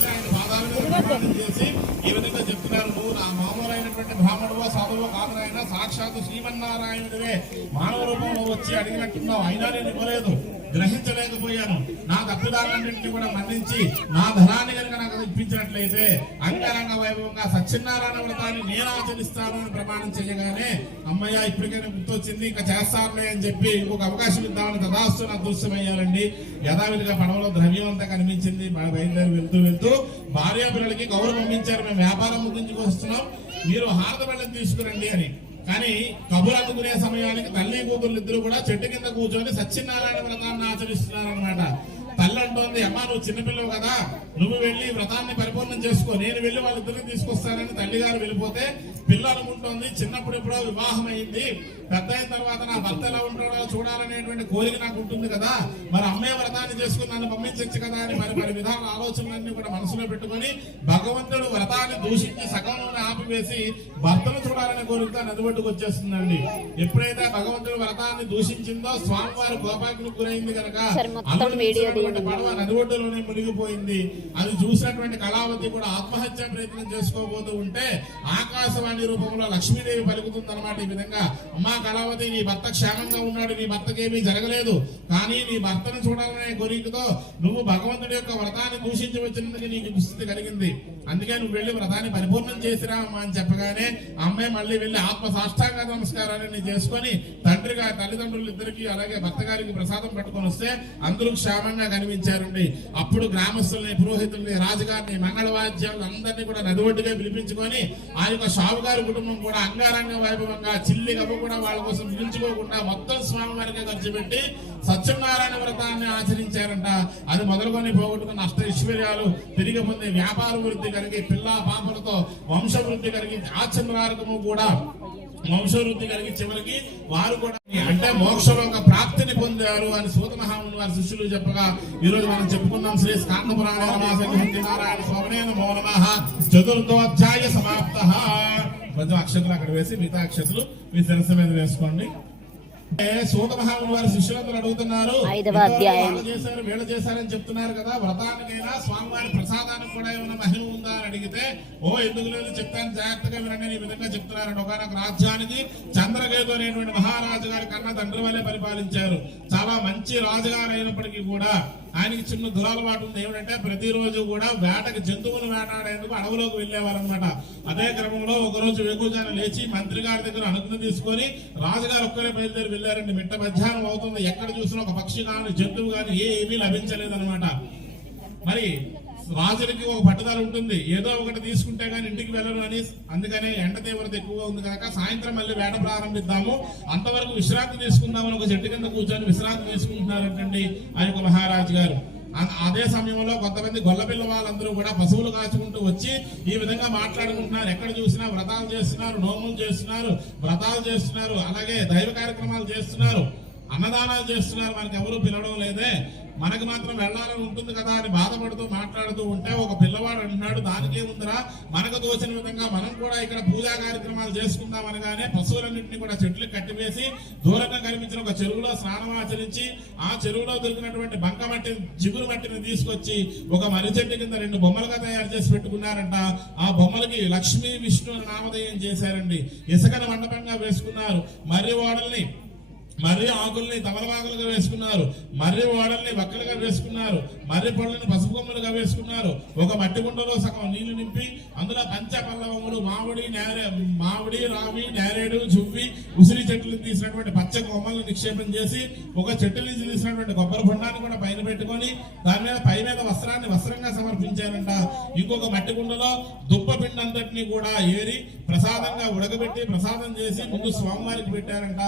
ఆయన పాదాల మీద ప్రమాణం చేసి ఈ విధంగా చెప్తున్నారు, నువ్వు నా మామూలైనటువంటి బ్రాహ్మణువో సాధువో కాదు ఆయన, సాక్షాత్తు శ్రీమన్నారాయణుడివే మానవ రూపంలో వచ్చి అడిగినట్టున్నావు, అయినా నేను ఇవ్వలేదు, గ్రహించలేకపోయాను, నా తప్పిదాలన్నింటినీ కూడా మన్నించి నా ధనాన్ని కనుక నాకు ఇప్పించినట్లయితే అంగరంగ వైభవంగా సత్యనారాయణ వ్రతాన్ని నేను ఆచరిస్తాను అని ప్రమాణం చేయగానే అమ్మయ్య ఇప్పటికైనా గుర్తొచ్చింది, ఇంకా చేస్తానులే అని చెప్పి ఇంకొక అవకాశం ఇద్దామని తదాస్తు నాకు దృశ్యమయ్యాలండి. యథావిధిగా పడవలో ద్రవ్యం అంతా కనిపించింది, బయలుదేరి వెళ్తూ భార్యా పిల్లలకి గౌరవం పంపించారు, మేము వ్యాపారం ముగించుకు వస్తున్నాం, మీరు హారత బెల్లం తీసుకురండి అని. కానీ కబురు అందుకునే సమయానికి తల్లి కూతురు ఇద్దరు కూడా చెట్టు కింద కూర్చొని సత్యనారాయణ వ్రతాన్ని ఆచరిస్తున్నారు అనమాట. తల్లి అంటోంది, అమ్మా నువ్వు చిన్నపిల్లవు కదా, నువ్వు వెళ్ళి వ్రతాన్ని పరిపూర్ణం చేసుకో, నేను వెళ్ళి వాళ్ళిద్దరిని తీసుకొస్తానని తల్లి గారు వెళ్ళిపోతే పిల్ల అనుకుంటోంది, చిన్నప్పుడు ఎప్పుడో వివాహం అయింది, పెద్ద అయిన తర్వాత నా భర్త ఎలా ఉంటాడో చూడాలనేటువంటి కోరిక నాకు ఉంటుంది కదా, మరి అమ్మే వ్రతాన్ని చేసుకుని నన్ను పంపించచ్చు కదా అని మరి విధాన ఆలోచనలన్నీ కూడా మనసులో పెట్టుకుని భగవంతుడు వ్రతాన్ని దూషించి సగంలోనే ఆపివేసి భర్తను చూడాలనే కోరిక నదిబొడ్డుకు వచ్చేస్తుందండి. ఎప్పుడైతే భగవంతుడు వ్రతాన్ని దూషించిందో స్వామివారి కోపాగ్నికి గురైంది కనుక పడవ నదిబొడ్డులోనే మునిగిపోయింది. అది చూసినటువంటి కళావతి కూడా ఆత్మహత్య ప్రయత్నం చేసుకోబోతూ ఉంటే ఆకాశవాణి రూపంలో లక్ష్మీదేవి పలుకుతుంది అనమాట. ఈ విధంగా, అమ్మా కళావతి, నీ భర్త క్షేమంగా ఉన్నాడు, నీ భర్తకేమీ జరగలేదు, కానీ నీ భర్తను చూడాలనే కోరికతో నువ్వు భగవంతుడి యొక్క వ్రతాన్ని దూషించి వచ్చినందుకు నీకు దుస్థితి కలిగింది, అందుకే నువ్వు వెళ్ళి వ్రతాన్ని పరిపూర్ణం చేసిరా అమ్మా అని చెప్పగానే అమ్మాయి మళ్ళీ వెళ్ళి ఆత్మ సాష్టాంగ నమస్కారాన్ని చేసుకొని తండ్రిగా తల్లిదండ్రులు ఇద్దరికి అలాగే భర్త గారికి ప్రసాదం పట్టుకొని వస్తే అందరూ క్షేమంగా కనిపించారండి. అప్పుడు గ్రామస్తుల్ని, పురోహితుల్ని, రాజుగారిని, మంగళవాద్యాలు అందరినీ కూడా నదిఒడ్డుగా పిలిపించుకొని ఆ యొక్క షావుగారి కుటుంబం కూడా అంగారంగ వైభవంగా చిల్లి గబ్బ కూడా వాళ్ళ కోసం పిలుచుకోకుండా మొత్తం స్వామివారికి ఖర్చు పెట్టి సత్యనారాయణ వ్రతాన్ని ఆచరించారంట. అది మొదలుకొని పోగొట్టుకున్న అష్ట ఐశ్వర్యాలు తిరిగి పొంది వ్యాపార వృద్ధి కలిగి పిల్ల పాపలతో వంశవృద్ధి కలిగి ఆచంద్రారకము కూడా వంశవృద్ధి కలిగి చివరికి వారు కూడా అంటే మోక్షలోక ప్రాప్తిని పొందారు అని సూత మహాముని వారి శిష్యులు చెప్పగా ఈ రోజు మనం చెప్పుకున్నాం. శ్రీ స్కాంద పురాణ సత్యనారాయణ స్వామినే నమో నమః. చతుర్థోధ్యాయ సమాప్తః. కొంచెం అక్షతులు అక్కడ వేసి మిగతా అక్షతులు మీ శిరస్సు మీద వేసుకోండి. సూత మహాముని వారి శిష్యులందరూ అడుగుతున్నారు, చేశారు వీళ్ళు చేశారని చెప్తున్నారు కదా, వ్రతానికైనా స్వామివారి ప్రసాదానికి కూడా ఏమైనా మహిమ ఉందా అని అడిగితే, ఓ ఎందుకు లేదు చెప్తాను జాగ్రత్తగా వినండి ఈ విధంగా చెప్తున్నారు. ఒకనొక రాజ్యానికి చంద్రకేతు అనేటువంటి మహారాజు గారి కన్నా తండ్రి వల్లే పరిపాలించారు. చాలా మంచి రాజుగారు అయినప్పటికీ కూడా ఆయనకి చిన్న దురలవాటు ఉంది. ఏమిటంటే ప్రతిరోజు కూడా వేటకి జంతువులు వేటాడేందుకు అడవులోకి వెళ్ళేవారు అనమాట. అదే క్రమంలో ఒకరోజు వేకువజాన లేచి మంత్రి గారి దగ్గర అనుజ్ఞ తీసుకొని రాజుగారు ఒక్కరే బయలుదేరి వెళ్ళారండి. మిట్ట మధ్యాహ్నం అవుతుంది, ఎక్కడ చూసినా ఒక పక్షి కానీ జంతువు కానీ ఏమీ లభించలేదన్నమాట. మరి రాజులకి ఒక పట్టుదల ఉంటుంది, ఏదో ఒకటి తీసుకుంటే గానీ ఇంటికి వెళ్ళరు అని. అందుకనే ఎండ తీవ్రత ఎక్కువగా ఉంది కనుక సాయంత్రం మళ్ళీ వేట ప్రారంభిద్దాము, అంతవరకు విశ్రాంతి తీసుకుందామని ఒక చెట్టు కింద కూర్చొని విశ్రాంతి తీసుకుంటున్నారంటండి ఆ యొక్క మహారాజు గారు. అదే సమయంలో కొంతమంది గొల్లపిల్ల వాళ్ళందరూ కూడా పశువులు కాచుకుంటూ వచ్చి ఈ విధంగా మాట్లాడుకుంటున్నారు. ఎక్కడ చూసినా వ్రతాలు చేస్తున్నారు, నోములు చేస్తున్నారు, వ్రతాలు చేస్తున్నారు, అలాగే దైవ కార్యక్రమాలు చేస్తున్నారు, అన్నదానాలు చేస్తున్నారు, మనకు ఎవరు పిలవడం లేదే, మనకు మాత్రం వెళ్ళాలని ఉంటుంది కదా అని బాధపడుతూ మాట్లాడుతూ ఉంటే ఒక పిల్లవాడు అంటున్నాడు, దానికే ఉందిరా, మనకు తోచిన విధంగా మనం కూడా ఇక్కడ పూజా కార్యక్రమాలు చేసుకుందాం అనగానే పశువులన్నింటినీ కూడా చెట్లు కట్టివేసి దూరంగా కనిపించిన ఒక చెరువులో స్నానం ఆచరించి ఆ చెరువులో దొరికినటువంటి బంక మట్టి, జిగురు మట్టిని తీసుకొచ్చి ఒక మర్రి చెట్టు కింద 2 బొమ్మలుగా తయారు చేసి పెట్టుకున్నారంట. ఆ బొమ్మలకి లక్ష్మీ విష్ణు నామధేయం చేశారండి. ఇసుకను మండపంగా వేసుకున్నారు, మర్రి ఆకుల్ని తమలపాకులుగా వేసుకున్నారు, మర్రి ఓడల్ని వక్కలుగా వేసుకున్నారు, మర్రి పళ్ళని పసుపు కొమ్ములుగా వేసుకున్నారు. ఒక మట్టి గుండలో సగం నీళ్లు నింపి అందులో పంచపల్లవములు, మామిడి, రావి, నేరేడు, జువ్వి, ఉసిరి చెట్లు తీసినటువంటి పచ్చ కొమ్మలను నిక్షేపం చేసి ఒక చెట్టు నుంచి తీసినటువంటి కొబ్బరి బొండాన్ని కూడా పైన పెట్టుకొని దాని మీద పై మీద వస్త్రంగా సమర్పించారంట. ఇంకొక మట్టి గుండలో దుప్ప పిండి అంతటినీ కూడా ఏరి ప్రసాదంగా ఉడకబెట్టి ప్రసాదం చేసి ముందు స్వామివారికి పెట్టారంట.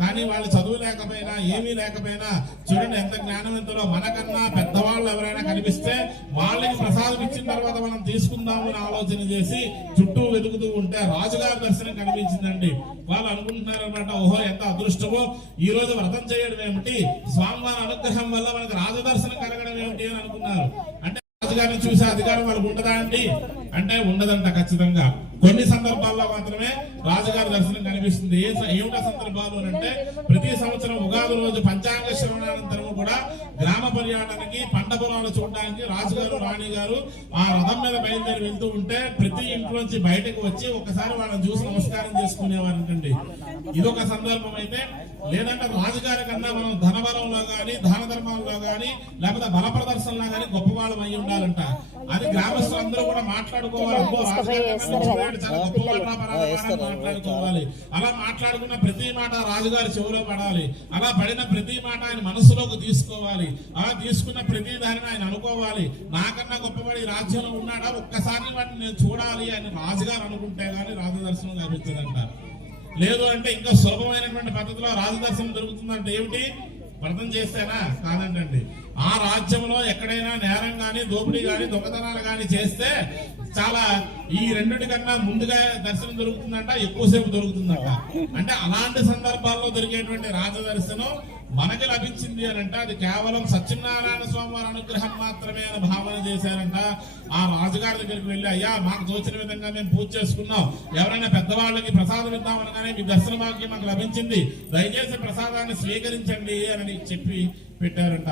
కానీ వాళ్ళు చదువు లేకపోయినా ఏమీ లేకపోయినా చూడండి ఎంత జ్ఞానం ఎంతలో. మనకన్నా పెద్దవాళ్ళు ఎవరైనా కనిపిస్తే వాళ్ళకి ప్రసాదం ఇచ్చిన తర్వాత మనం తీసుకుందాము అని ఆలోచన చేసి చుట్టూ వెతుకుతూ ఉంటే రాజుగారి దర్శనం కనిపించిందండి. వాళ్ళు అనుకుంటున్నారు అనమాట, ఓహో ఎంత అదృష్టమో, ఈ రోజు వ్రతం చేయడం ఏమిటి, స్వామివారి అనుగ్రహం వల్ల మనకు రాజదర్శనం కలగడం ఏమిటి అని అనుకున్నారు. అంటే రాజుగారిని చూసే అధికారం వాళ్ళకు ఉంటదా అండి అంటే ఉండదంట. ఖచ్చితంగా కొన్ని సందర్భాల్లో మాత్రమే రాజుగారి దర్శనం కనిపిస్తుంది. ఏమిటా సందర్భాలు అంటే ప్రతి సంవత్సరం ఉగాది రోజు పంచాంగ శ్రవణానంతరం కూడా గ్రామ పర్యటనకి పంట పొలాలు చూడడానికి రాజుగారు రాణి గారు ఆ రథం మీద బయలుదేరి వెళ్తూ ఉంటే ప్రతి ఇంట్లోంచి బయటకు వచ్చి ఒకసారి వాళ్ళని చూసి నమస్కారం చేసుకునేవారంటండి. ఇదొక సందర్భం అయితే. లేదంటే రాజుగారి కన్నా మనం ధనబలంలో గాని దాన ధర్మంలో గాని లేకపోతే బల ప్రదర్శనలో గాని గొప్ప వాళ్ళం అయి ఉండాలంట. అది గ్రామస్తులందరూ కూడా మాట్లాడుకోవాలి. మాట్లాడుకోవాలి. అలా మాట్లాడుకున్న ప్రతి మాట రాజుగారి చెవులో పడాలి. అలా పడిన ప్రతి మాట ఆయన మనసులోకి తీసుకోవాలి. అలా తీసుకున్న ప్రతి దానిని ఆయన అనుకోవాలి, నాకన్నా గొప్పవాడి రాజ్యంలో ఉన్నాడా, ఒక్కసారి వాటిని నేను చూడాలి అని రాజుగారు అనుకుంటే గానీ రాజదర్శనం లభించదంట. లేదు అంటే ఇంకా సులభమైనటువంటి పద్ధతిలో రాజదర్శనం దొరుకుతుందంటే ఏమిటి, వ్రతం చేస్తేనా? కాదంటండి. ఆ రాజ్యంలో ఎక్కడైనా నేరం గాని దోపిడీ గాని దొంగతనాలు గాని చేస్తే చాలా ఈ రెండిటి కన్నా ముందుగా దర్శనం దొరుకుతుందంట, ఎక్కువసేపు దొరుకుతుందంట. అంటే అలాంటి సందర్భాల్లో దొరికేటువంటి రాజదర్శనం మనకి లభించింది అని అంటే అది కేవలం సత్యనారాయణ స్వామి వారి అనుగ్రహం మాత్రమే అని భావన చేశారంట. ఆ రాజుగారి దగ్గరికి వెళ్ళి, అయ్యా మాకు తోచిన విధంగా మేము పూజ చేసుకున్నాం, ఎవరైనా పెద్దవాళ్ళకి ప్రసాదం ఇద్దామనగానే మీ దర్శన భాగ్యం మాకు లభించింది, దయచేసి ప్రసాదాన్ని స్వీకరించండి అని చెప్పి పెట్టారంట.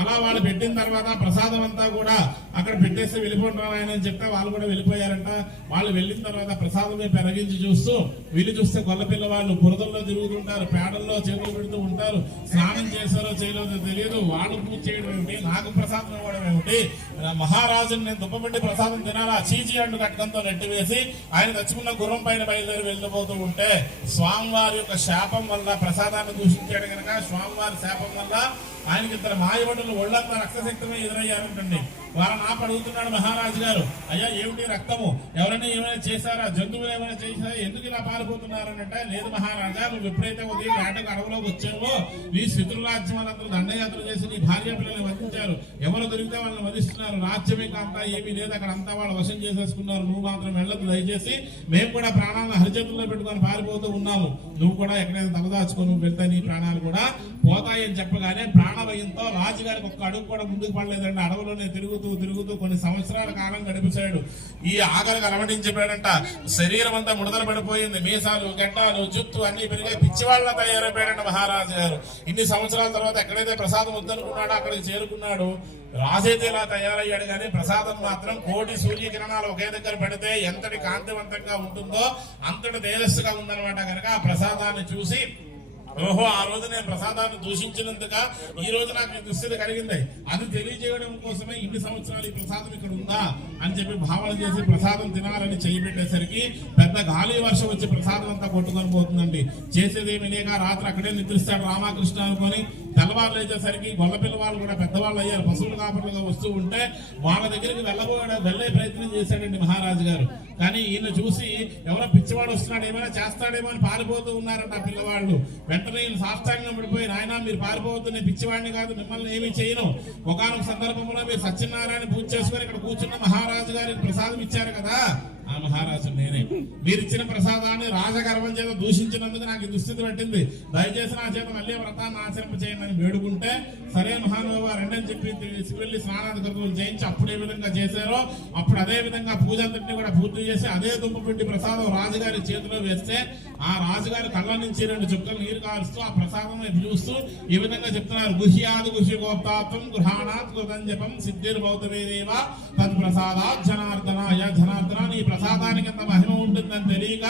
అలా వాళ్ళు పెట్టిన తర్వాత ప్రసాదం అంతా కూడా అక్కడ పెట్టేసి వెళ్ళిపోంటారు ఆయన అని చెప్తే వాళ్ళు కూడా వెళ్ళిపోయారంట. వాళ్ళు వెళ్ళిన తర్వాత ప్రసాదమే పెరగించి చూస్తూ వీళ్ళు చూస్తే గొల్ల పిల్లవాళ్ళు బురదల్లో తిరుగుతుంటారు, పేడల్లో చేతులు పెడుతూ ఉంటారు. స్నానం చేశారో చేయలేదో తెలియదు. వాళ్ళు పూజ చేయడం ఏమిటి, నాకు ప్రసాదం ఇవ్వడం ఏమిటి, మహారాజుని నేను దుప్పబెట్టి ప్రసాదం తినాలా, చీచి అంటూ కట్టకంతో నెట్టివేసి ఆయన తెచ్చుకున్న గుర్రం పైన బయలుదేరి వెళ్ళిపోతూ ఉంటే స్వామివారి యొక్క శాపం వల్ల ప్రసాదాన్ని దూషించాడు కనుక స్వామివారి శాపం వల్ల ఆయనకి ఇద్దరు మాయవడులు ఒళ్ళంతా రక్తశక్తమే ఎదురయ్యారంటండి. వాళ్ళని అడుగుతున్నాడు మహారాజు గారు, అయ్యా ఏమిటి రక్తము, ఎవరైనా ఏమైనా చేశారా, జంతువులు ఏమైనా చేశారా, ఎందుకు ఇలా పారిపోతున్నారనంటే, లేదు మహారాజా, నువ్వు ఎప్పుడైతే ఉదయం వేటకు అడవులోకి వచ్చావో నీ శత్రురాజ్యం వాళ్ళందరూ దండయాత్ర చేసి నీ భార్య పిల్లల్ని వధించారు, ఎవరు దొరికితే వాళ్ళని వధిస్తున్నారు, రాజ్యం ఇంకా అంతా ఏమీ లేదు, అక్కడ అంతా వాళ్ళు వశం చేసేసుకున్నారు, నువ్వు మాత్రం వెళ్ళదు, దయచేసి మేము కూడా ప్రాణాలను హరిచేతుల్లో పెట్టుకొని పారిపోతూ ఉన్నాము, నువ్వు కూడా ఎక్కడైనా తలదాచుకొని నువ్వు వెళ్తే నీ ప్రాణాలు కూడా పోతాయని చెప్పగానే ప్రాణభయంతో రాజుగారికి ఒక్క అడుగు కూడా ముందుకు పడలేదండి. అడవులోనే తిరుగుతూ కొన్ని సంవత్సరాల కాలం గడిపేశాడు. ఈ ఆకలికి అలమటించిపోయాడంట. శరీరం అంతా ముడతలు పడిపోయింది, మీసాలు గడ్డాలు జుత్తు అన్ని పెరిగాయి, పిచ్చివాళ్ళ తయారైపోయాడంట మహారాజు గారు. ఇన్ని సంవత్సరాల తర్వాత ఎక్కడైతే ప్రసాదం వద్దనుకున్నాడో అక్కడికి చేరుకున్నాడు. రాజైతే ఇలా తయారయ్యాడు కానీ ప్రసాదం మాత్రం కోటి సూర్యకిరణాలు ఒకే దగ్గర పెడితే ఎంతటి కాంతివంతంగా ఉంటుందో అంతటి తేజస్సుగా ఉందన్నమాట. కనుక ఆ ప్రసాదాన్ని చూసి, ఓహో ఆ రోజు నేను ప్రసాదాన్ని దూషించినందుగా ఈ రోజు నాకు ఈ దుస్థితి కలిగింది, అది తెలియజేయడం కోసమే ఇన్ని సంవత్సరాలు ఈ ప్రసాదం ఇక్కడ ఉందా అని చెప్పి భావన చేసి ప్రసాదం తినాలని చేయబెట్టేసరికి పెద్ద గాలి వర్షం వచ్చి ప్రసాదం అంతా కొట్టుకొని పోతుందండి. చేసేదేమి లేక రాత్రి అక్కడే నిద్రిస్తాడు రామకృష్ణ అనుకొని. తెల్లవాళ్ళు వచ్చేసరికి గొల్ల పిల్లవాళ్ళు కూడా పెద్దవాళ్ళు అయ్యారు, పశువులు కాపర్లుగా వస్తూ ఉంటే వాళ్ళ దగ్గరికి వెళ్ళే ప్రయత్నం చేశాడండి మహారాజు గారు. కానీ ఈయన చూసి ఎవరో పిచ్చివాడు వస్తున్నాడు, ఏమైనా చేస్తాడేమో అని పారిపోతూ ఉన్నారంట ఆ పిల్లవాళ్ళు. వెంటనే ఈయన సాష్టాంగం పడిపోయి, నాయన మీరు పారిపోవద్దు, నేను పిచ్చివాడిని కాదు, మిమ్మల్ని ఏమీ చేయను, ఒకనొక సందర్భంలో మీరు సత్యనారాయణ పూజ చేసుకొని ఇక్కడ కూర్చున్న మహారాజు గారికి ప్రసాదం ఇచ్చారు కదా, ఆ మహారాజు నేనే. మీరు ఇచ్చిన ప్రసాదాన్ని రాజగర్వం చేత దూషించినందుకు నాకు ఈ దుస్థితి పట్టింది, దయచేసి నా చేత మళ్ళీ వ్రతాన్ని ఆచరింప చేయండి అని వేడుకుంటే, సరే మహానుభావ రెండని చెప్పి తీసుకువెళ్లి స్నానాధికారులు చేయించి అప్పుడు ఏ విధంగా చేశారో అప్పుడు అదే విధంగా పూజ అంతటిని కూడా పూర్తి చేసి అదే దుంపపిండి ప్రసాదం రాజుగారి చేతిలో వేస్తే ఆ రాజుగారి కళ్ళ నుంచి 2 చుక్కలు నీరు కారుస్తూ ఆ ప్రసాదం చూస్తూ ఈ విధంగా చెప్తున్నారు, గుహ్యాది గుహ్య గోప్తాత్వం గృహాణాత్ కృతం జపం సిద్ధిర్భౌతమేదేవ తద్ ప్రసాదాత్ జనార్దనాయ. జనార్దన నీ ప్రసాదానికి ఎంత మహిమ ఉంటుందని తెలియక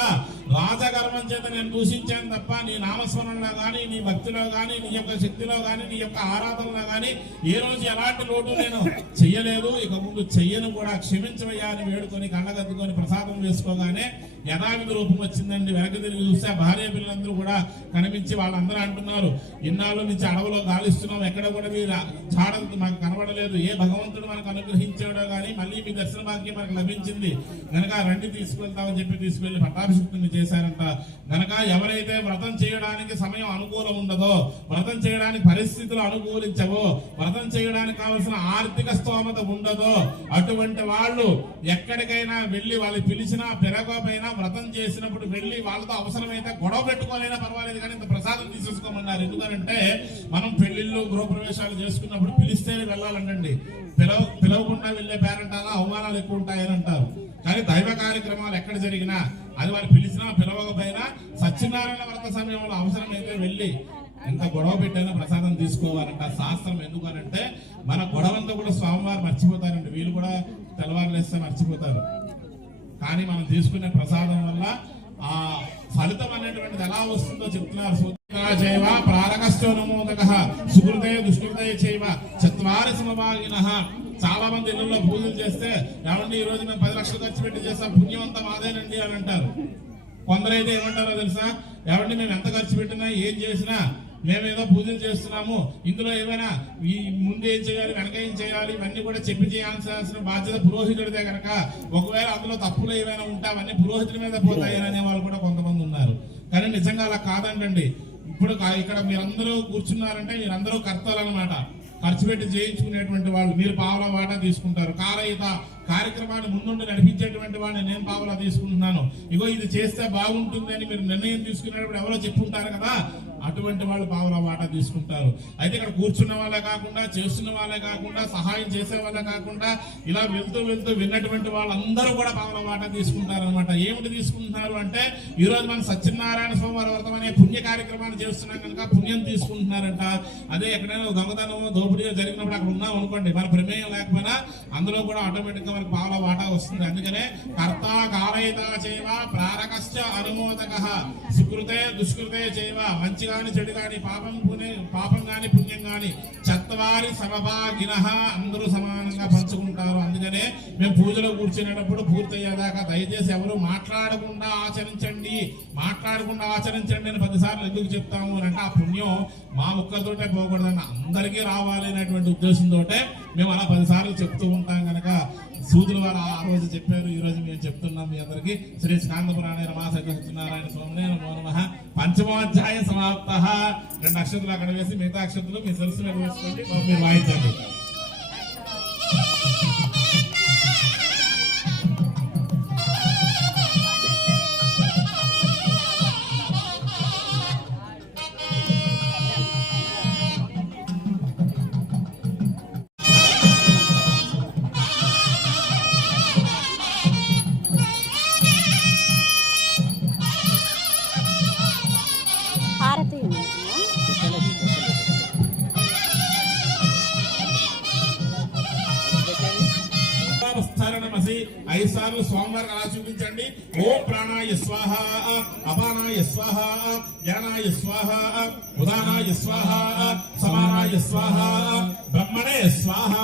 రాజగర్వం చేత నేను దూషించాను తప్ప నీ నామస్మరణలో గాని నీ భక్తిలో గాని నీ యొక్క శక్తిలో గాని నీ యొక్క ఆరాధనలో గాని ఏ రోజు ఎలాంటి లోటు నేను చెయ్యలేదు, ఇక ముందు చెయ్యను కూడా, క్షమించవయ్యా అని వేడుకొని కళ్ళగద్దుకొని ప్రసాదం వేసుకోగానే యథావిధి రూపం వచ్చిందండి. వెనక్కి తిరిగి చూస్తే భార్య పిల్లలందరూ కూడా కనిపించి వాళ్ళందరూ అంటున్నారు, ఇన్నాళ్ళ నుంచి అడవులో గాలిస్తున్నాం, ఎక్కడ కూడా మీరు చాడ మాకు కనబడలేదు, ఏ భగవంతుడు మనకు అనుగ్రహించాడో గానీ మళ్ళీ మీ దర్శన భాగ్యం మనకు లభించింది కనుక రండి తీసుకువెళ్తామని చెప్పి తీసుకువెళ్లి పట్టాభిషిక్తుని చేశారంట. గనక ఎవరైతే వ్రతం చేయడానికి సమయం అనుకూలం ఉండదో, వ్రతం చేయడానికి పరిస్థితులు అనుకూలించవో, వ్రతం చేయడానికి కావలసిన ఆర్థిక స్తోమత ఉండదో, అటువంటి వాళ్ళు ఎక్కడికైనా వెళ్ళి వాళ్ళు పిలిచినా పెరగకపోయినా వ్రతం చేసినప్పుడు వెళ్ళి వాళ్ళతో అవసరమైతే గొడవ పెట్టుకోనైనా పర్వాలేదు కానీ ఇంత ప్రసాదం తీసేసుకోమన్నారు. ఎందుకంటే మనం పెళ్లిళ్ళు గృహప్రవేశాలు చేసుకున్నప్పుడు పిలిస్తేనే వెళ్ళాలంటండి. పిలవకుండా వెళ్ళే పేరెంట్ అలా అవమానాలు ఎక్కువ ఉంటాయని అంటారు. కానీ దైవ కార్యక్రమాలు ఎక్కడ జరిగినా అది వాళ్ళు పిలిచినా పిలవకపోయినా సత్యనారాయణ వ్రత సమయంలో అవసరమైతే వెళ్ళి ఎంత గొడవ పెట్టైనా ప్రసాదం తీసుకోవాలంట శాస్త్రం. ఎందుకనంటే మన గొడవంతా కూడా స్వామివారు మర్చిపోతారండి. వీళ్ళు కూడా తెల్లవారులేస్తే మర్చిపోతారు. కానీ మనం తీసుకునే ప్రసాదం వల్ల ఆ ఫలితం అనేటువంటిది ఎలా వస్తుందో చెప్తున్నారు. ప్రారకశ్చోనమోదక సుకృతే దుష్కృతే చైవ చత్వారి సమభాగినః. చాలా మంది ఇళ్లలో పూజలు చేస్తే ఏమండి ఈ రోజు మేము 10 లక్షలు ఖర్చు పెట్టి చేస్తాం, పుణ్యం అంతా మాదేనండి అని అంటారు. కొందరైతే ఏమంటారో తెలుసా, ఏమండి మేము ఎంత ఖర్చు పెట్టినా ఏం చేసినా మేమేదో పూజలు చేస్తున్నాము, ఇందులో ఏమైనా ఈ ముందు ఏం చేయాలి వెనక ఏం చేయాలి ఇవన్నీ కూడా చెప్పి చేయాల్సిన బాధ్యత పురోహితుడిదే కనుక ఒకవేళ అందులో తప్పులు ఏమైనా ఉంటే అవన్నీ పురోహితుడి మీద పోతాయని అనే వాళ్ళు కూడా కొంతమంది ఉన్నారు. కానీ నిజంగా అలా కాదంటండి. ఇప్పుడు ఇక్కడ మీరందరూ కూర్చున్నారంటే మీరందరూ కర్తలు అన్నమాట. ఖర్చు పెట్టి చేయించుకునేటువంటి వాళ్ళు మీరు పావలా వాటా తీసుకుంటారు. కారయిత కార్యక్రమాన్ని ముందుండి నడిపించేటువంటి వాడిని నేను పావలా తీసుకుంటున్నాను, ఇగో ఇది చేస్తే బాగుంటుంది అని మీరు నిర్ణయం తీసుకునేటప్పుడు ఎవరో చెప్పుంటారు కదా, అటువంటి వాళ్ళు పావలా వాటా తీసుకుంటారు. అయితే ఇక్కడ కూర్చున్న వాళ్ళే కాకుండా చేస్తున్న వాళ్ళే కాకుండా సహాయం చేసే వాళ్ళే కాకుండా ఇలా వెళ్తూ వెళ్తూ విన్నటువంటి వాళ్ళందరూ కూడా పావలా వాటా తీసుకుంటారు అనమాట. ఏమిటి తీసుకుంటున్నారు అంటే ఈ రోజు మనం సత్యనారాయణ స్వామి వ్రతం అనే పుణ్య కార్యక్రమాన్ని చేస్తున్నాం కనుక పుణ్యం తీసుకుంటున్నారంట. అదే ఎక్కడైనా దొంగతనం దోపిడీ జరిగినప్పుడు అక్కడ ఉన్నాం అనుకోండి, మన ప్రమేయం లేకపోయినా అందులో కూడా ఆటోమేటిక్ గా మనకి పావలా వాటా వస్తుంది. అందుకనే కర్త కారయిత చేయవ ప్రారకశ్చ అనుమోదక సుకృతే దుష్కృతే చేయవ. మంచి గాని చెడు గాని పాపం గాని పుణ్యం గాని చత్వారి సమభాగినః. అందరూ సమానంగా పంచుకుంటారు. అందుకనే మేము పూజలో కూర్చునేటప్పుడు పూర్తయ్యేదాకా దయచేసి ఎవరు మాట్లాడకుండా ఆచరించండి అని 10 సార్లు ఎందుకు చెప్తాము అంటే ఆ పుణ్యం మా ఒక్కరితోటే పోకూడదని అందరికీ రావాలి అనేటువంటి ఉద్దేశంతో మేము అలా 10 సార్లు చెప్తూ ఉంటాం కనుక సూదుల వారు ఆ రోజు చెప్పారు, ఈ రోజు మేము చెప్తున్నాం మీ అందరికి. శ్రీ స్కాందపురాణే రమాసైన సత్యనారాయణ స్వామినే నమో నమః. పంచమోధ్యాయ సమాప్త. 2 అక్షతులు అక్కడ వేసి మిగతా అక్షతులు మీ తెలుసు మీద వేసుకోండి, మీరు వాయించండి. స్థానమసి 5 సార్లు స్వామివారికి అలా చూపించండి. ఓం ప్రాణాయ స్వాహ, అపానాయ స్వాహ, జ్ఞానాయ స్వాహ, ఉదానాయ స్వాహ, సమానాయ స్వాహ, బ్రహ్మణే స్వాహ.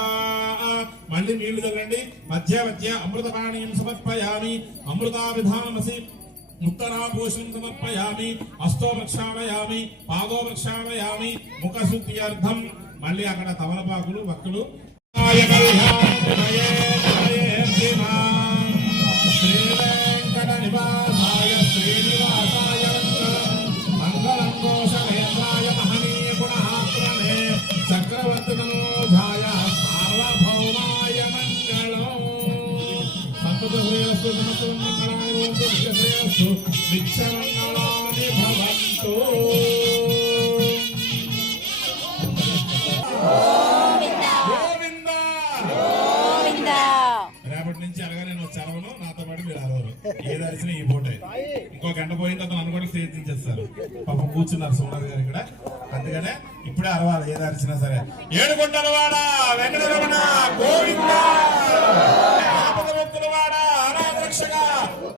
మళ్ళీ నీళ్లు చల్లండి. మధ్య మధ్య అమృతపాణీయం సమర్పయామి. అమృతాభిధానమసి ఉత్తరాభూషణం సమర్పయామి. హస్తో ప్రక్షాళయామి, పాదో ప్రక్షాళయామి, ముఖ శుద్ధ్యర్థం. మళ్ళీ అక్కడ తమలపాకులు వక్కులు. శ్రీ వెంకట నివాసాయ శ్రీనివాసాయ మంగళం ఘోషవేంద్రాయ మహనీయ గుణాత్మనే చక్రవర్తి మనోజాయ సార్వభౌమాయ మంగళం. సంతృప్తిస్తు సమస్తు మంగళాని శ్రేయస్సు నిత్యమంగళాని భవంతు. నుంచి అలాగా నేను చదవను, నాతో పాటు మీరు అరవరు. ఏది అరిచినా ఈ పూటే. ఇంకో గంట పోయిన తర్వాత నన్ను కూడా చేయించేస్తారు. పాపం కూర్చున్నారు సోమవారి గారు ఇక్కడ. అందుకనే ఇప్పుడే అరవాలి ఏది అరిచినా సరే. ఏడుకొండలవాడ వెంకటరమణ గోవింద, ఆపద ముక్కులవాడ అనాథరక్షగా